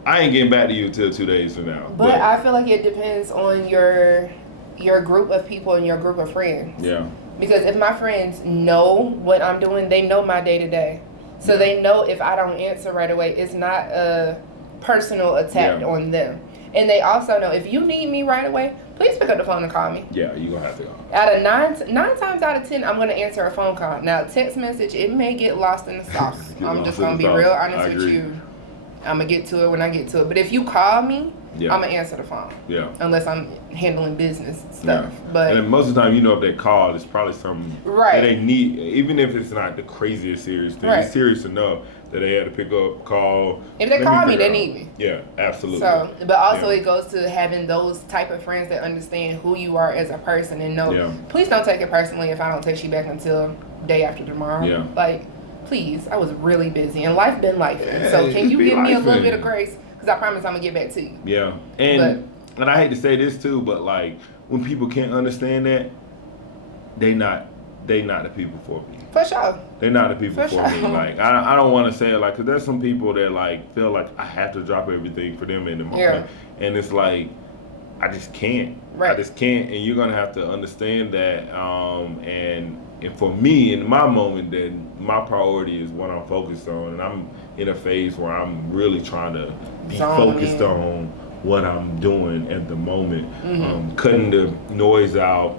I ain't getting back to you until 2 days from now. But I feel like it depends on your group of people and your group of friends. Yeah. Because if my friends know what I'm doing, they know my day-to-day. So they know if I don't answer right away, it's not a personal attack on them. And they also know if you need me right away, please pick up the phone and call me. Yeah, you're going to have to. Out of nine times out of 10, I'm going to answer a phone call. Now, text message, it may get lost in the sauce. I'm just going to be real honest with you. I'm going to get to it when I get to it. But if you call me, I'm going to answer the phone. Yeah. Unless I'm handling business stuff. Yeah. But and most of the time, if they call, it's probably something that they need. Even if it's not the craziest serious thing, it's serious enough that they had to pick up, call. If they call me, they need me. Yeah, absolutely. So, but also it goes to having those type of friends that understand who you are as a person and know, please don't take it personally if I don't text you back until day after tomorrow. Yeah. Like, please, I was really busy and life been life. So can you give me a little bit of grace? Because I promise I'm going to get back to you. Yeah. And I hate to say this too, but like when people can't understand that, they not the people for me. For sure. They're not the people for me. Like I don't want to say it like, because there's some people that like feel like I have to drop everything for them in the moment, and it's like I just can't. Right. I just can't, and you're gonna have to understand that. And and for me, in my moment, then my priority is what I'm focused on, and I'm in a phase where I'm really trying to be focused on what I'm doing at the moment, cutting the noise out,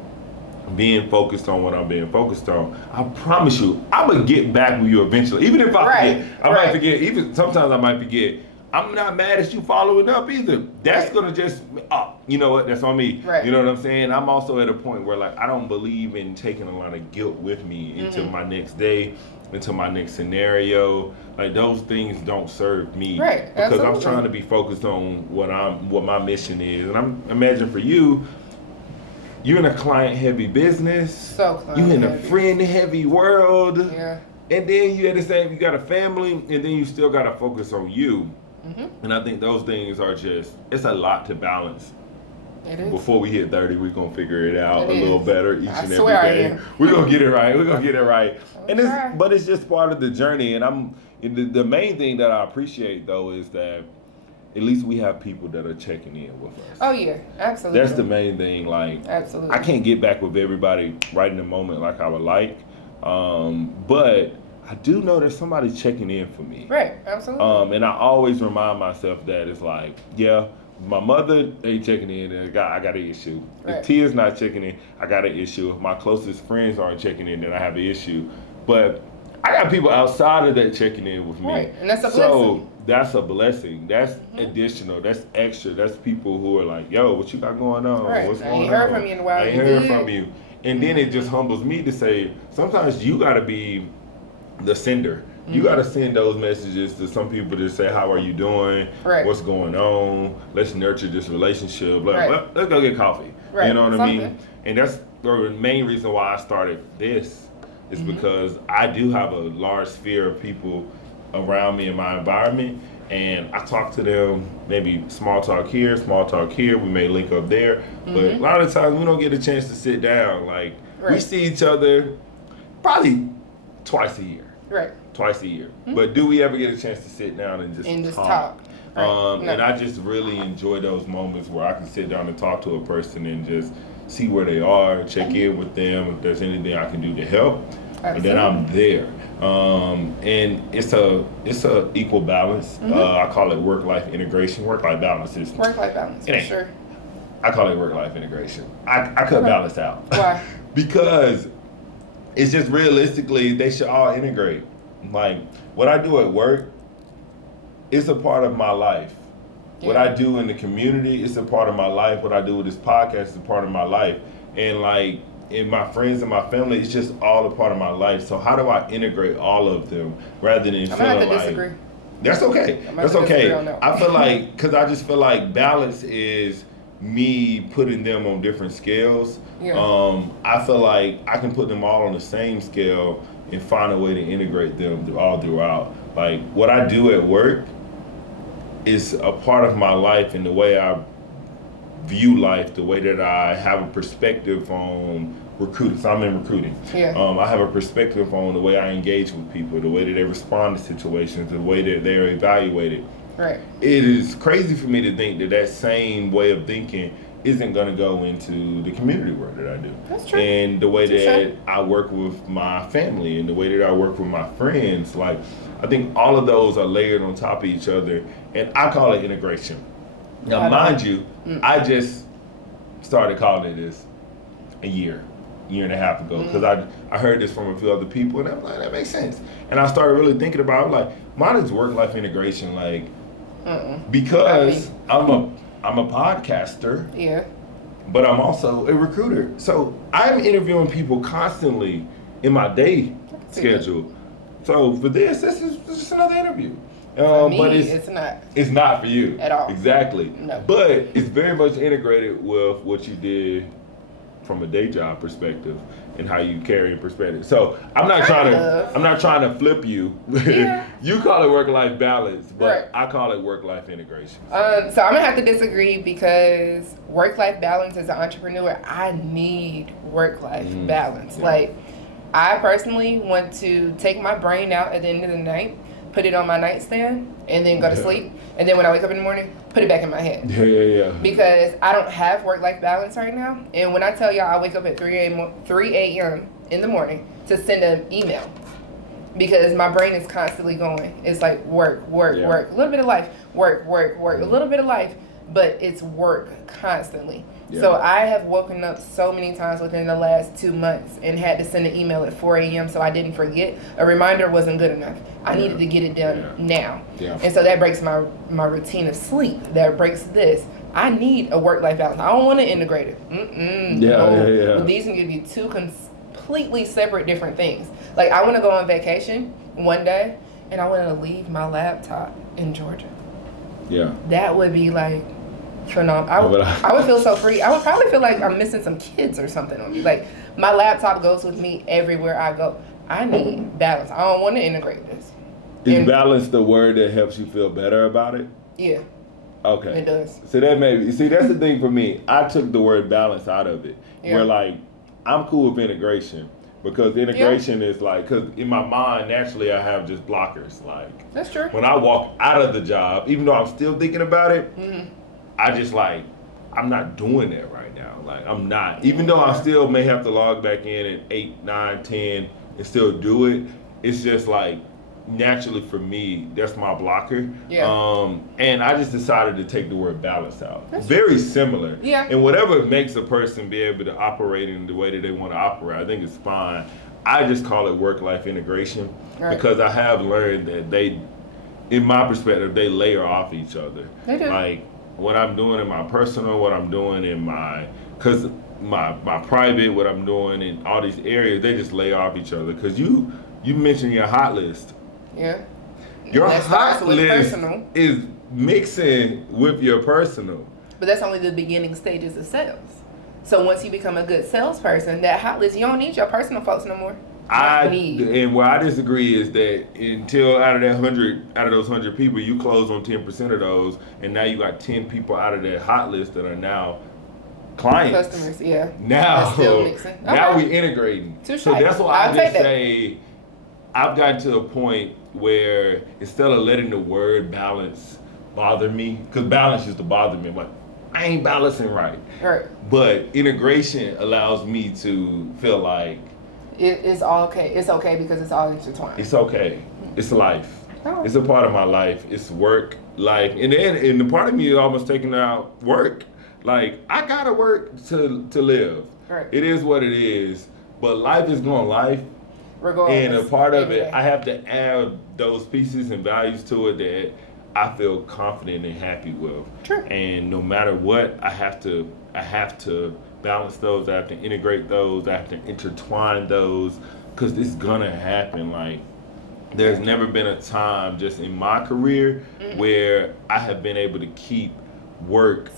being focused on what I'm being focused on. I promise you, I'm gonna get back with you eventually. Even if I forget, I might forget. Even sometimes I might forget. I'm not mad at you following up either. That's gonna just, you know what? That's on me. Right. You know what I'm saying? I'm also at a point where like I don't believe in taking a lot of guilt with me into my next day, into my next scenario. Like those things don't serve me. Right. Because Absolutely. I'm trying to be focused on what my mission is. And I'm imagine for you, you're in a client-heavy business. So client You in a heavy. friend-heavy world. Yeah. And then you you got a family, and then you still got to focus on you. And I think those things are it's a lot to balance. It is. Before we hit 30, we're going to figure it out a little better each and every day. I We're going to get it right. But it's just part of the journey. And the main thing that I appreciate, though, is that at least we have people that are checking in with us. Oh, yeah. Absolutely. That's the main thing. Like, absolutely. I can't get back with everybody right in the moment like I would like. But I do know there's somebody checking in for me. Right, absolutely. And I always remind myself that it's like, yeah, my mother ain't checking in, and I got an issue. Right. If Tia's not checking in, I got an issue. If my closest friends aren't checking in, then I have an issue. But I got people outside of that checking in with me. Right, and that's a blessing. So that's a blessing. That's additional. That's extra. That's people who are like, yo, what you got going on? Right. What's I going on? ain't heard from you in a while. I ain't heard from you. And then it just humbles me to say, sometimes you got to be the sender. You got to send those messages to some people to say, how are you doing? Right. What's going on? Let's nurture this relationship. Right. Let's go get coffee. Right. You know what I mean? Something. And that's the main reason why I started this is because I do have a large sphere of people around me in my environment. And I talk to them, maybe small talk here, we may link up there. But a lot of times we don't get a chance to sit down. Like, we see each other probably twice a year. Right. Twice a year. But do we ever get a chance to sit down and just talk? Right. No. And I just really enjoy those moments where I can sit down and talk to a person and just see where they are, check in with them, if there's anything I can do to help. And then I'm there. And it's a equal balance. I call it work-life integration. Work-life balance is work-life balance, for sure. I call it work-life integration. I cut balance out. Why? Because it's just realistically, they should all integrate. Like, what I do at work, it's a part of my life. Yeah. What I do in the community, it's a part of my life. What I do with this podcast is a part of my life. And like, in my friends and my family, it's just all a part of my life. So how do I integrate all of them rather than feeling like... disagree. That's okay. That's okay. I feel like, because I just feel like balance is me putting them on different scales. Yeah. I feel like I can put them all on the same scale and find a way to integrate them all throughout. Like, what I do at work is a part of my life and the way I view life, the way that I have a perspective on recruiting. So I'm in recruiting. Yeah. I have a perspective on the way I engage with people, the way that they respond to situations, the way that they're evaluated. Right. It is crazy for me to think that that same way of thinking isn't going to go into the community work that I do. That's true. And the way that I work with my family and the way that I work with my friends, like, I think all of those are layered on top of each other, and I call it integration. Now, mind you, I just started calling it this a year and a half ago, because I heard this from a few other people, and I'm like, that makes sense. And I started really thinking about it, like, mine is work-life integration, like, because I'm a podcaster, yeah, but I'm also a recruiter. So I'm interviewing people constantly in my day schedule. So for this is just another interview. For me, but it's not. It's not for you. At all. Exactly. No. But it's very much integrated with what you did from a day job perspective and how you carry in perspective. So I'm not trying to flip you. Yeah. You call it work-life balance, but I call it work-life integration. So I'm gonna have to disagree, because work-life balance as an entrepreneur, I need work-life balance. Yeah. Like, I personally want to take my brain out at the end of the night, put it on my nightstand, and then go to sleep. And then when I wake up in the morning, put it back in my head. Yeah. Because I don't have work-life balance right now. And when I tell y'all I wake up at 3 a.m. in the morning to send an email, because my brain is constantly going. It's like work, work, work. A little bit of life, work, work, work. A little bit of life, but it's work constantly. Yeah. So I have woken up so many times within the last 2 months and had to send an email at 4 a.m. so I didn't forget. A reminder wasn't good enough. I needed to get it done now. Yeah. And so that breaks my routine of sleep. That breaks this. I need a work-life balance. I don't want to integrate it. Well, these can give you two completely separate different things. Like, I want to go on vacation one day, and I want to leave my laptop in Georgia. Yeah. That would be like phenomenal. I would feel so free. I would probably feel like I'm missing some kids or something on me. Like, my laptop goes with me everywhere I go. I need balance. I don't want to integrate this. Is balance the word that helps you feel better about it? Yeah. Okay. It does. So that that's the thing for me. I took the word balance out of it. Yeah. Where, like, I'm cool with integration. Because integration is like, because in my mind, naturally, I have just blockers. Like, that's true. When I walk out of the job, even though I'm still thinking about it, I just like, I'm not doing that right now. Like, I'm not. Even though I still may have to log back in at 8, 9, 10 and still do it, it's just like, naturally for me, that's my blocker. Yeah. And I just decided to take the word balance out. That's very similar. Yeah. And whatever makes a person be able to operate in the way that they want to operate, I think it's fine. I just call it work-life integration because I have learned that they, in my perspective, they layer off each other. They do. Like, what I'm doing in my personal, what I'm doing in my, because my private, what I'm doing in all these areas, they just lay off each other. Because you mentioned your hot list. Yeah. Your hot list is mixing with your personal. But that's only the beginning stages of sales. So once you become a good salesperson, that hot list, you don't need your personal folks no more. And where I disagree is that until out of those 100 people, you close on 10% of those, and now you got 10 people out of that hot list that are now clients. Customers, yeah. Now we integrating. So that's why I just say I've gotten to a point where instead of letting the word balance bother me, because balance used to bother me, I'm like, I ain't balancing right. Right. But integration allows me to feel like it's all okay. It's okay because it's all intertwined. It's okay. It's life. Oh. It's a part of my life. It's work, life, and the part of me is almost taking out work. Like, I gotta work to live. Right. It is what it is. But life is going life. Regardless. And a part of it, I have to add those pieces and values to it that I feel confident and happy with. True. And no matter what, I have to balance those. I have to integrate those. I have to intertwine those, because it's gonna happen. Like, there's never been a time just in my career where I have been able to keep work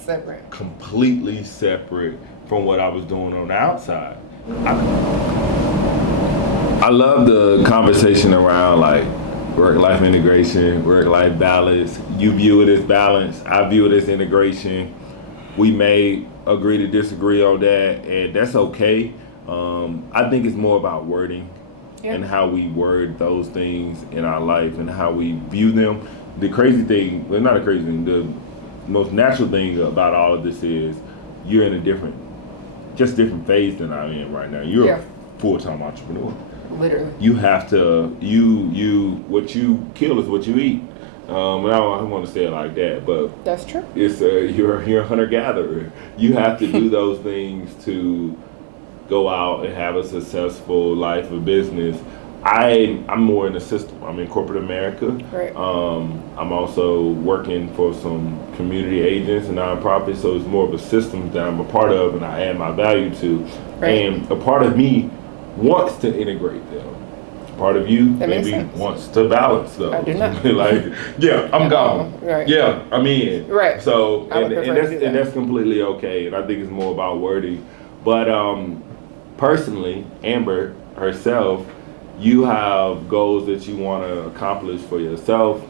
completely separate from what I was doing on the outside. I love the conversation around, like, work-life integration, work-life balance. You view it as balance. I view it as integration. We may agree to disagree on that, and that's okay. I think it's more about wording and how we word those things in our life and how we view them. The crazy thing, well, not a crazy thing, the most natural thing about all of this is you're in a different phase than I'm in right now. You're a full-time entrepreneur. Literally. You have to, what you kill is what you eat. I don't want to say it like that, but that's true. It's you're a hunter-gatherer. You have to do those things to go out and have a successful life of business. I'm more in the system. I'm in corporate America. Right. I'm also working for some community agents and nonprofits, so it's more of a system that I'm a part of and I add my value to. Right. And a part of me wants to integrate them. Part of you maybe wants to balance those. I do not. I'm gone. Right. Yeah, I'm in. Right. So and that's completely okay. And I think it's more about wording. But personally, Amber herself, you have goals that you want to accomplish for yourself.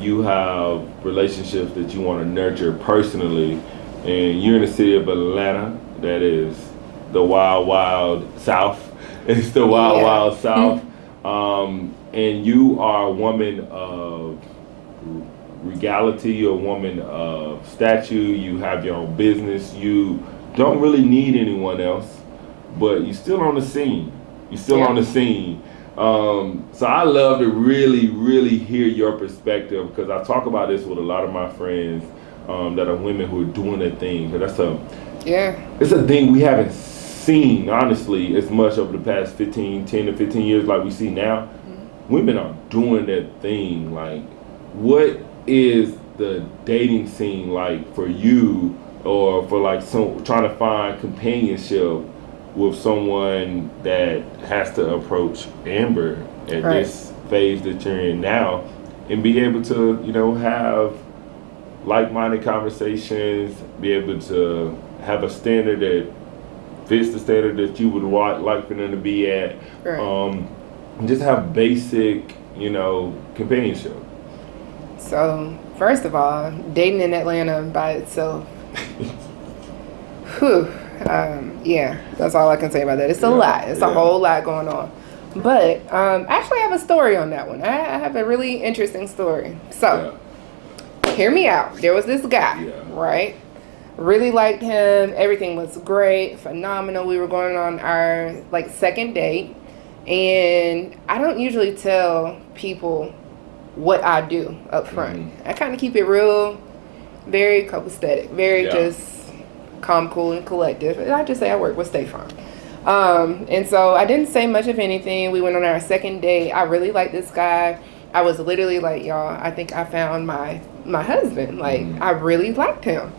You have relationships that you want to nurture personally. And you're in the city of Atlanta, that is the wild, wild South. It's the wild, wild South. And you are a woman of regality, you're a woman of stature, you have your own business, you don't really need anyone else, but you're still on the scene. You're still on the scene. So I love to really, really hear your perspective, because I talk about this with a lot of my friends that are women who are doing their thing. Because it's a thing we haven't seen, honestly, as much over the past 10 to 15 years like we see now. Women are doing their thing. Like, what is the dating scene like for you, or for like trying to find companionship with someone that has to approach Amber at this phase that you're in now, and be able to, you know, have like-minded conversations, be able to have a standard that fits the standard that you would like for them to be at, just have basic, you know, companionship. So, first of all, dating in Atlanta by itself, whew, yeah, that's all I can say about that. It's a lot. It's a whole lot going on. But actually, I have a story on that one. I have a really interesting story. So, hear me out. There was this guy, right? Really liked him. Everything was great, phenomenal. We were going on our second date, and I don't usually tell people what I do up front. I kind of keep it real, very copacetic, very just calm, cool, and collective. And I just say I work with State Farm. And so I didn't say much of anything. We went on our second date. I really liked this guy. I was literally like, y'all, I think I found my husband. Like, I really liked him.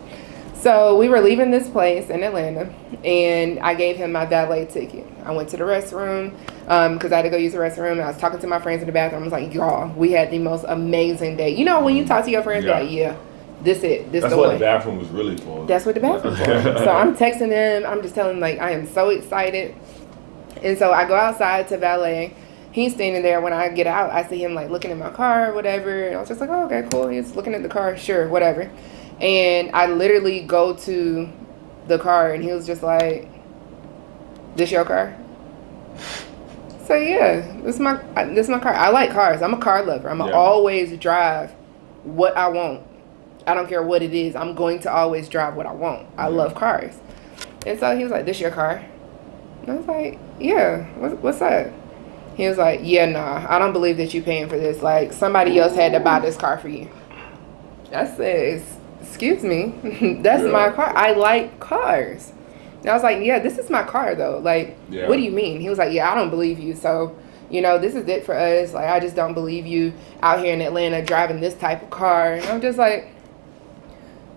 So we were leaving this place in Atlanta, and I gave him my valet ticket. I went to the restroom because I had to go use the restroom, and I was talking to my friends in the bathroom. I was like, y'all, we had the most amazing day. You know, when you talk to your friends, you're like, this it. This That's the one. That's what the bathroom was really for. That's what the bathroom for. So I'm texting him. I'm just telling him, like, I am so excited. And so I go outside to valet. He's standing there. When I get out, I see him, like, looking at my car or whatever. And I was just like, oh, okay, cool. He's looking at the car. Sure, whatever. And I literally go to the car, and he was just like, this your car? So, yeah, this is my car. I like cars. I'm a car lover. I'm going to always drive what I want. I don't care what it is. I'm going to always drive what I want. I love cars. And so he was like, this your car? And I was like, yeah, what's that? He was like, yeah, nah, I don't believe that you're paying for this. Like, somebody else had to buy this car for you. I said, excuse me, that's my car. I like cars. And I was like, yeah, this is my car, though. Like, what do you mean? He was like, yeah, I don't believe you. So, you know, this is it for us. Like, I just don't believe you out here in Atlanta driving this type of car. And I'm just like,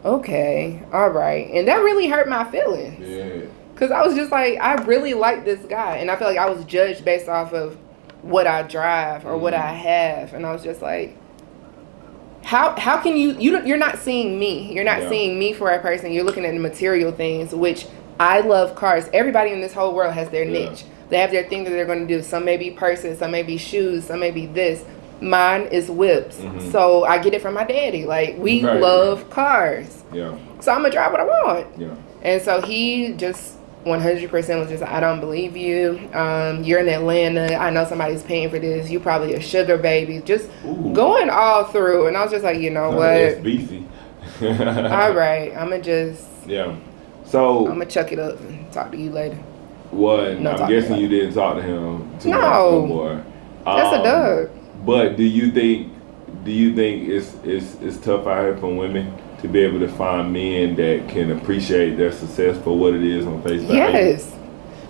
okay, all right. And that really hurt my feelings. Yeah. Because I was just like, I really like this guy. And I feel like I was judged based off of what I drive or what I have. And I was just like, how can you're not seeing me. You're not seeing me for a person. You're looking at the material things, which I love cars. Everybody in this whole world has their niche. They have their thing that they're going to do. Some may be purses, some may be shoes, some may be this. Mine is whips. So I get it from my daddy. Like, we love cars. Yeah. So I'm going to drive what I want. Yeah. And so he just 100% was just, I don't believe you. You're in Atlanta. I know somebody's paying for this. You probably a sugar baby. Just going all through. And I was just like, you know what? It's beefy. All right. I'm going to just. Yeah. So. I'm going to chuck it up and talk to you later. What? I'm guessing you didn't talk to him too much no more. That's a dub. But do you think it's tough out here for women to be able to find men that can appreciate their success for what it is on face value? Yes.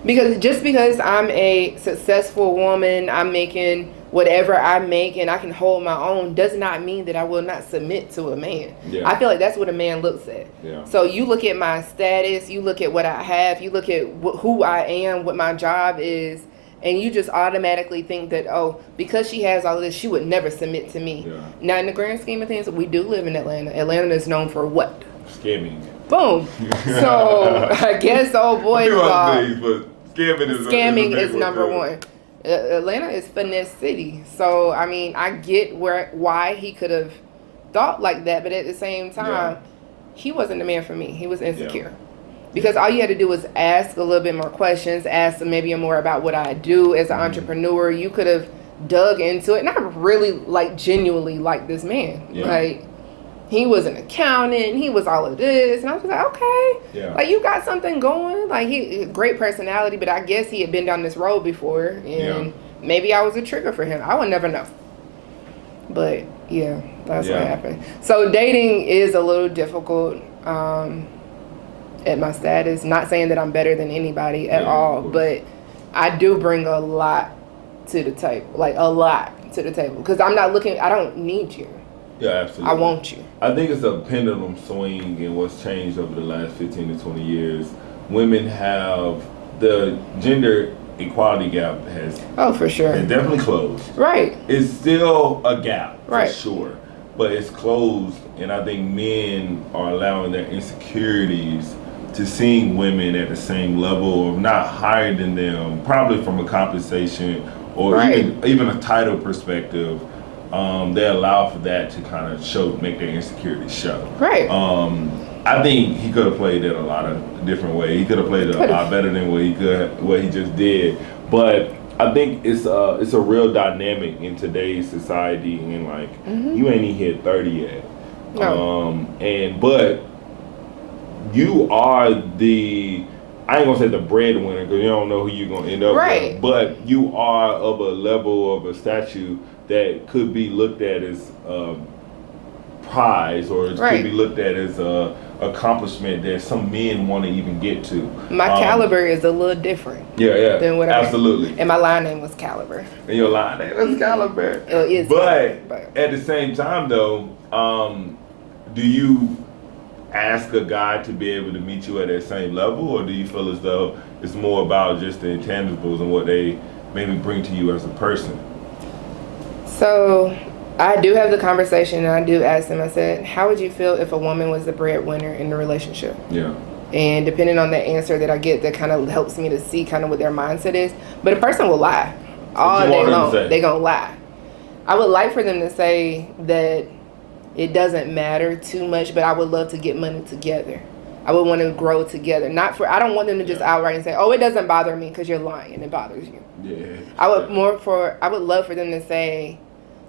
Because I'm a successful woman, I'm making whatever I make and I can hold my own, does not mean that I will not submit to a man. Yeah. I feel like that's what a man looks at. Yeah. So you look at my status, you look at what I have, you look at who I am, what my job is, and you just automatically think that, oh, because she has all of this, she would never submit to me. Yeah. Now, in the grand scheme of things, we do live in Atlanta. Atlanta is known for what? Scamming. Boom. So I guess old boys scamming is number one. Atlanta is finesse city. So, I mean, I get why he could have thought like that, but at the same time, he wasn't the man for me. He was insecure. Yeah. Because all you had to do was ask a little bit more questions, ask maybe more about what I do as an entrepreneur. You could have dug into it, and I really like genuinely liked this man. Yeah. Like, he was an accountant, he was all of this, and I was like, okay, Yeah. like, you got something going. Like, he great personality, but I guess he had been down this road before, and maybe I was a trigger for him. I would never know. But yeah, that's what happened. So dating is a little difficult at my status. Not saying that I'm better than anybody at all, but I do bring a lot to the table, like a lot to the table, because I'm not looking. I don't need you. Yeah, absolutely. I want you. I think it's a pendulum swing in what's changed over the last 15 to 20 years. Women have the gender equality gap has for sure. It's definitely closed. Right. It's still a gap for right. sure, but it's closed, and I think men are allowing their insecurities to seeing women at the same level, or not higher than them, probably from a compensation or even a title perspective. They allow for that to kind of make their insecurities show. Right. I think he could have played it a lot of different ways. He could have played it a lot better than what he just did. But I think it's a real dynamic in today's society, and like you ain't even hit 30 yet. No. But you are the, I ain't gonna say the breadwinner because you don't know who you're gonna end up with, but you are of a level of a statue that could be looked at as a prize, or it could be looked at as a accomplishment that some men want to even get to. My caliber is a little different. Than what absolutely. And my line name was Caliber. And your line name was Caliber. It is. But at the same time, though, do you ask a guy to be able to meet you at that same level, or do you feel as though it's more about just the intangibles and what they maybe bring to you as a person? So I do have the conversation, and I do ask them, I said, how would you feel if a woman was the breadwinner in the relationship? Yeah. And depending on the answer that I get, that kind of helps me to see kind of what their mindset is. But a person will lie all day long. They're going to lie. I would like for them to say that it doesn't matter too much, but I would love to get money together. I would want to grow together. I don't want them to just outright and say, oh, it doesn't bother me because you're lying and it bothers you. Yeah. I would love for them to say,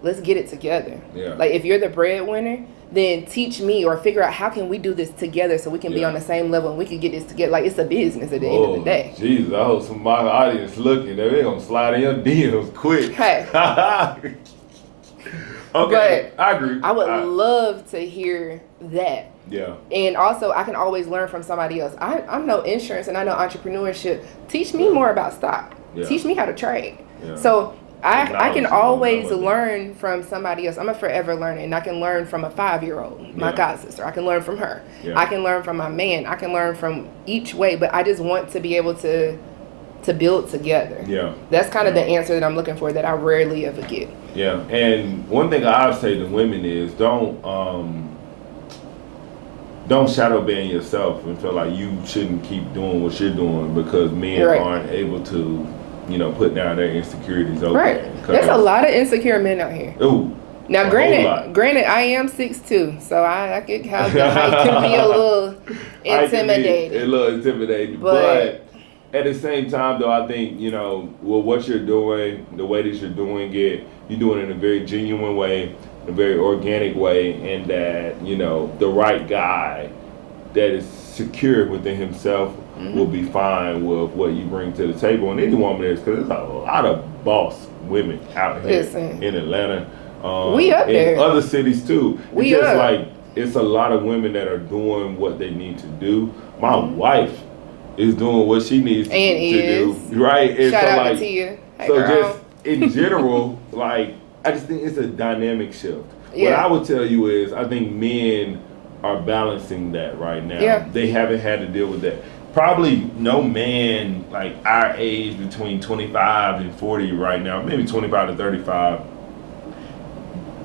let's get it together. Yeah. Like, if you're the breadwinner, then teach me or figure out how can we do this together so we can be on the same level and we can get this together. Like, it's a business at the end of the day. Jesus, I hope some of my audience looking. They're going to slide in your DMs quick. Hey. Okay, but I agree. I would love to hear that. Yeah. And also, I can always learn from somebody else. I know insurance and I know entrepreneurship. Teach me more about stock. Yeah. Teach me how to trade. Yeah. So I can always learn from somebody else. I'm a forever learner, and I can learn from a 5-year-old, my god sister. I can learn from her. Yeah. I can learn from my man. I can learn from each way, but I just want to be able to build together. Yeah. That's kind of the answer that I'm looking for that I rarely ever get. Yeah. And one thing I say to women is don't shadow ban yourself and feel like you shouldn't keep doing what you're doing because men aren't able to, put down their insecurities over. Right. There's a lot of insecure men out here. Ooh. Now, granted, I am 6'2", so I could have the height can be a little intimidating. A little intimidating, but at the same time, though, I think what you're doing, the way that you're doing it, you're doing it in a very genuine way, a very organic way, and that the right guy that is secure within himself will be fine with what you bring to the table. And any woman is, because there's a lot of boss women out here in Atlanta. We up there. In other cities too. It's a lot of women that are doing what they need to do. My wife is doing what she needs to do. Right? And Shout out to you. Hey, so girl. just in general, I just think it's a dynamic shift. Yeah. What I would tell you is I think men are balancing that right now. Yeah. They haven't had to deal with that. Probably no man like our age between 25 and 40 right now, maybe 25 to 35,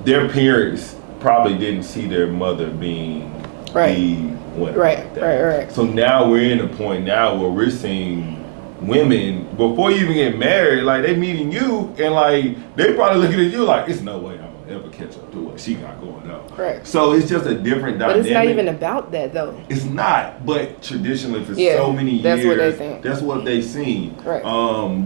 their parents probably didn't see their mother being the winner. Right. So now we're in a point now where we're seeing women, before you even get married, they meeting you and they probably looking at you like, it's no way I'm gonna ever catch up to what she got going on. Right. So it's just a different dynamic. But it's not even about that though. It's not, but traditionally for so many years, that's what they think. That's what they've seen. Right.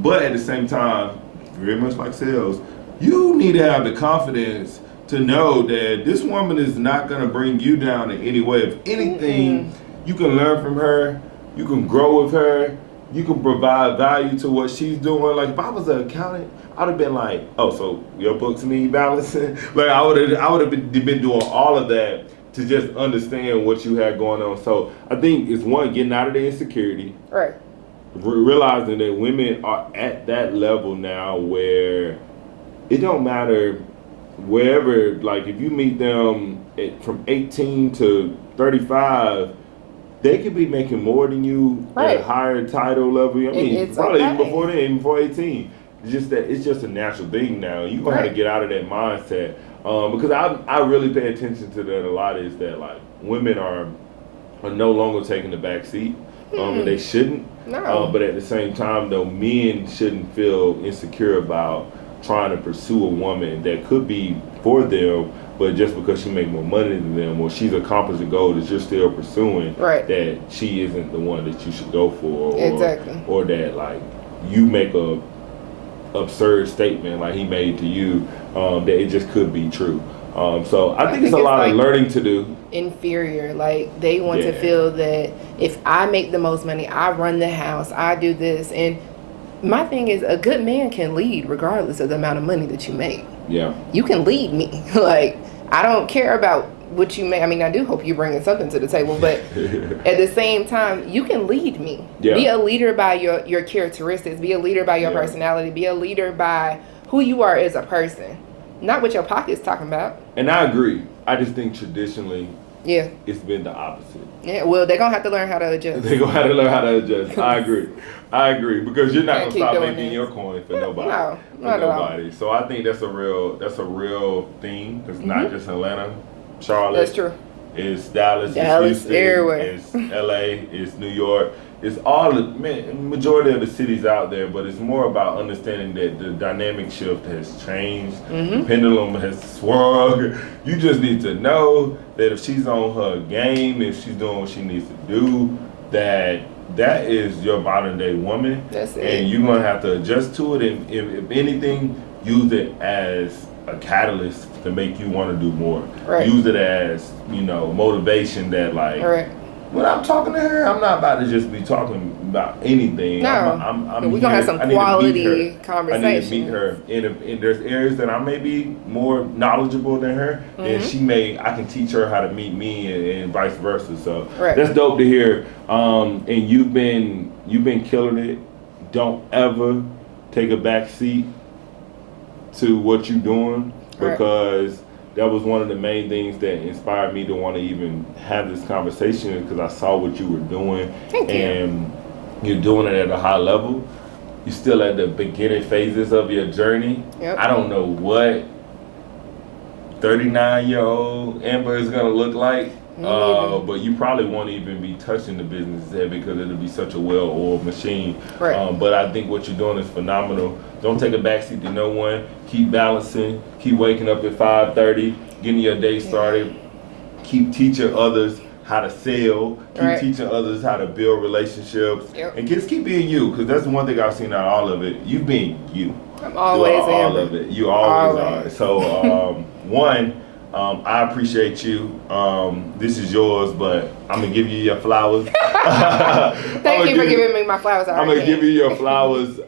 But at the same time, very much like sales, you need to have the confidence to know that this woman is not going to bring you down in any way. If anything, you can learn from her, you can grow with her, you can provide value to what she's doing. Like if I was an accountant, I would have been like, oh, so your books need balancing? Like I would have been doing all of that to just understand what you had going on. So I think it's one, getting out of the insecurity. Right. Realizing that women are at that level now where it don't matter wherever, like if you meet them from 18 to 35, they could be making more than you at a higher title level. I mean, it's probably even before then, even before 18. It's just that it's just a natural thing now. You're going to have to get out of that mindset. Because I really pay attention to that a lot, is that like women are no longer taking the back seat. And they shouldn't. No. But at the same time, though, men shouldn't feel insecure about trying to pursue a woman that could be for them, but just because she make more money than them or she's accomplished a goal that you're still pursuing, that she isn't the one that you should go for. Or that like you make a absurd statement like he made to you, that it just could be true. So I think it's a lot of learning to do. Inferior, like they want to feel that if I make the most money, I run the house, I do this. And my thing is, a good man can lead regardless of the amount of money that you make. Yeah, you can lead me. Like I don't care about what you make. I mean, I do hope you're bringing something to the table, but at the same time, you can lead me. Be a leader by your characteristics. Be a leader by your personality. Be a leader by who you are as a person, not what your pocket's talking about. And I agree. I just think traditionally, it's been the opposite. Yeah, well, they're going to have to learn how to adjust. They're going to have to learn how to adjust. I agree. Because you're not going to stop making your coin for nobody. No, not nobody. At all. So I think that's a real thing. It's not just Atlanta, Charlotte. That's true. It's Dallas, it's Houston, everywhere. It's LA, it's New York. It's all the majority of the cities out there, but it's more about understanding that the dynamic shift has changed. The pendulum has swung. You just need to know that if she's on her game, if she's doing what she needs to do, that is your modern day woman. That's it. And you're gonna have to adjust to it, and if anything, use it as a catalyst to make you want to do more. Use it as, motivation that like. When I'm talking to her, I'm not about to just be talking about anything. No, we're going to have some quality conversation. I need to meet her. And if there's areas that I may be more knowledgeable than her, then I can teach her how to meet me and vice versa. So that's dope to hear. And you've been killing it. Don't ever take a back seat to what you're doing, because that was one of the main things that inspired me to want to even have this conversation, because I saw what you were doing. And you're doing it at a high level. You're still at the beginning phases of your journey. I don't know what 39-year-old Amber is going to look like, but you probably won't even be touching the business head because it'll be such a well-oiled machine. But I think what you're doing is phenomenal. Don't take a backseat to no one. Keep balancing. Keep waking up at 5:30, getting your day started. Keep teaching others how to sell. Keep teaching others how to build relationships. And just keep being you, because that's one thing I've seen out of all of it. You being you. I'm always all of it. You always are. So, I appreciate you. This is yours, but I'm going to give you your flowers. Thank you for giving me my flowers. I'm going to give you your flowers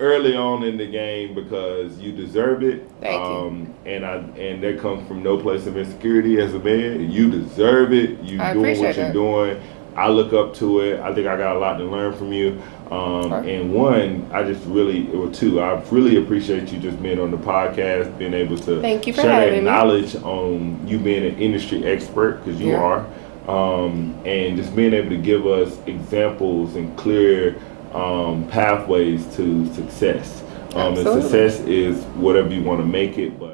early on in the game, because you deserve it. Thank you. And that comes from no place of insecurity as a man. You deserve it. You doing what you're doing. I look up to it. I think I got a lot to learn from you. And one, I really appreciate you just being on the podcast, being able to share that knowledge on you being an industry expert, because you are, and just being able to give us examples and clear pathways to success. And success is whatever you want to make it, but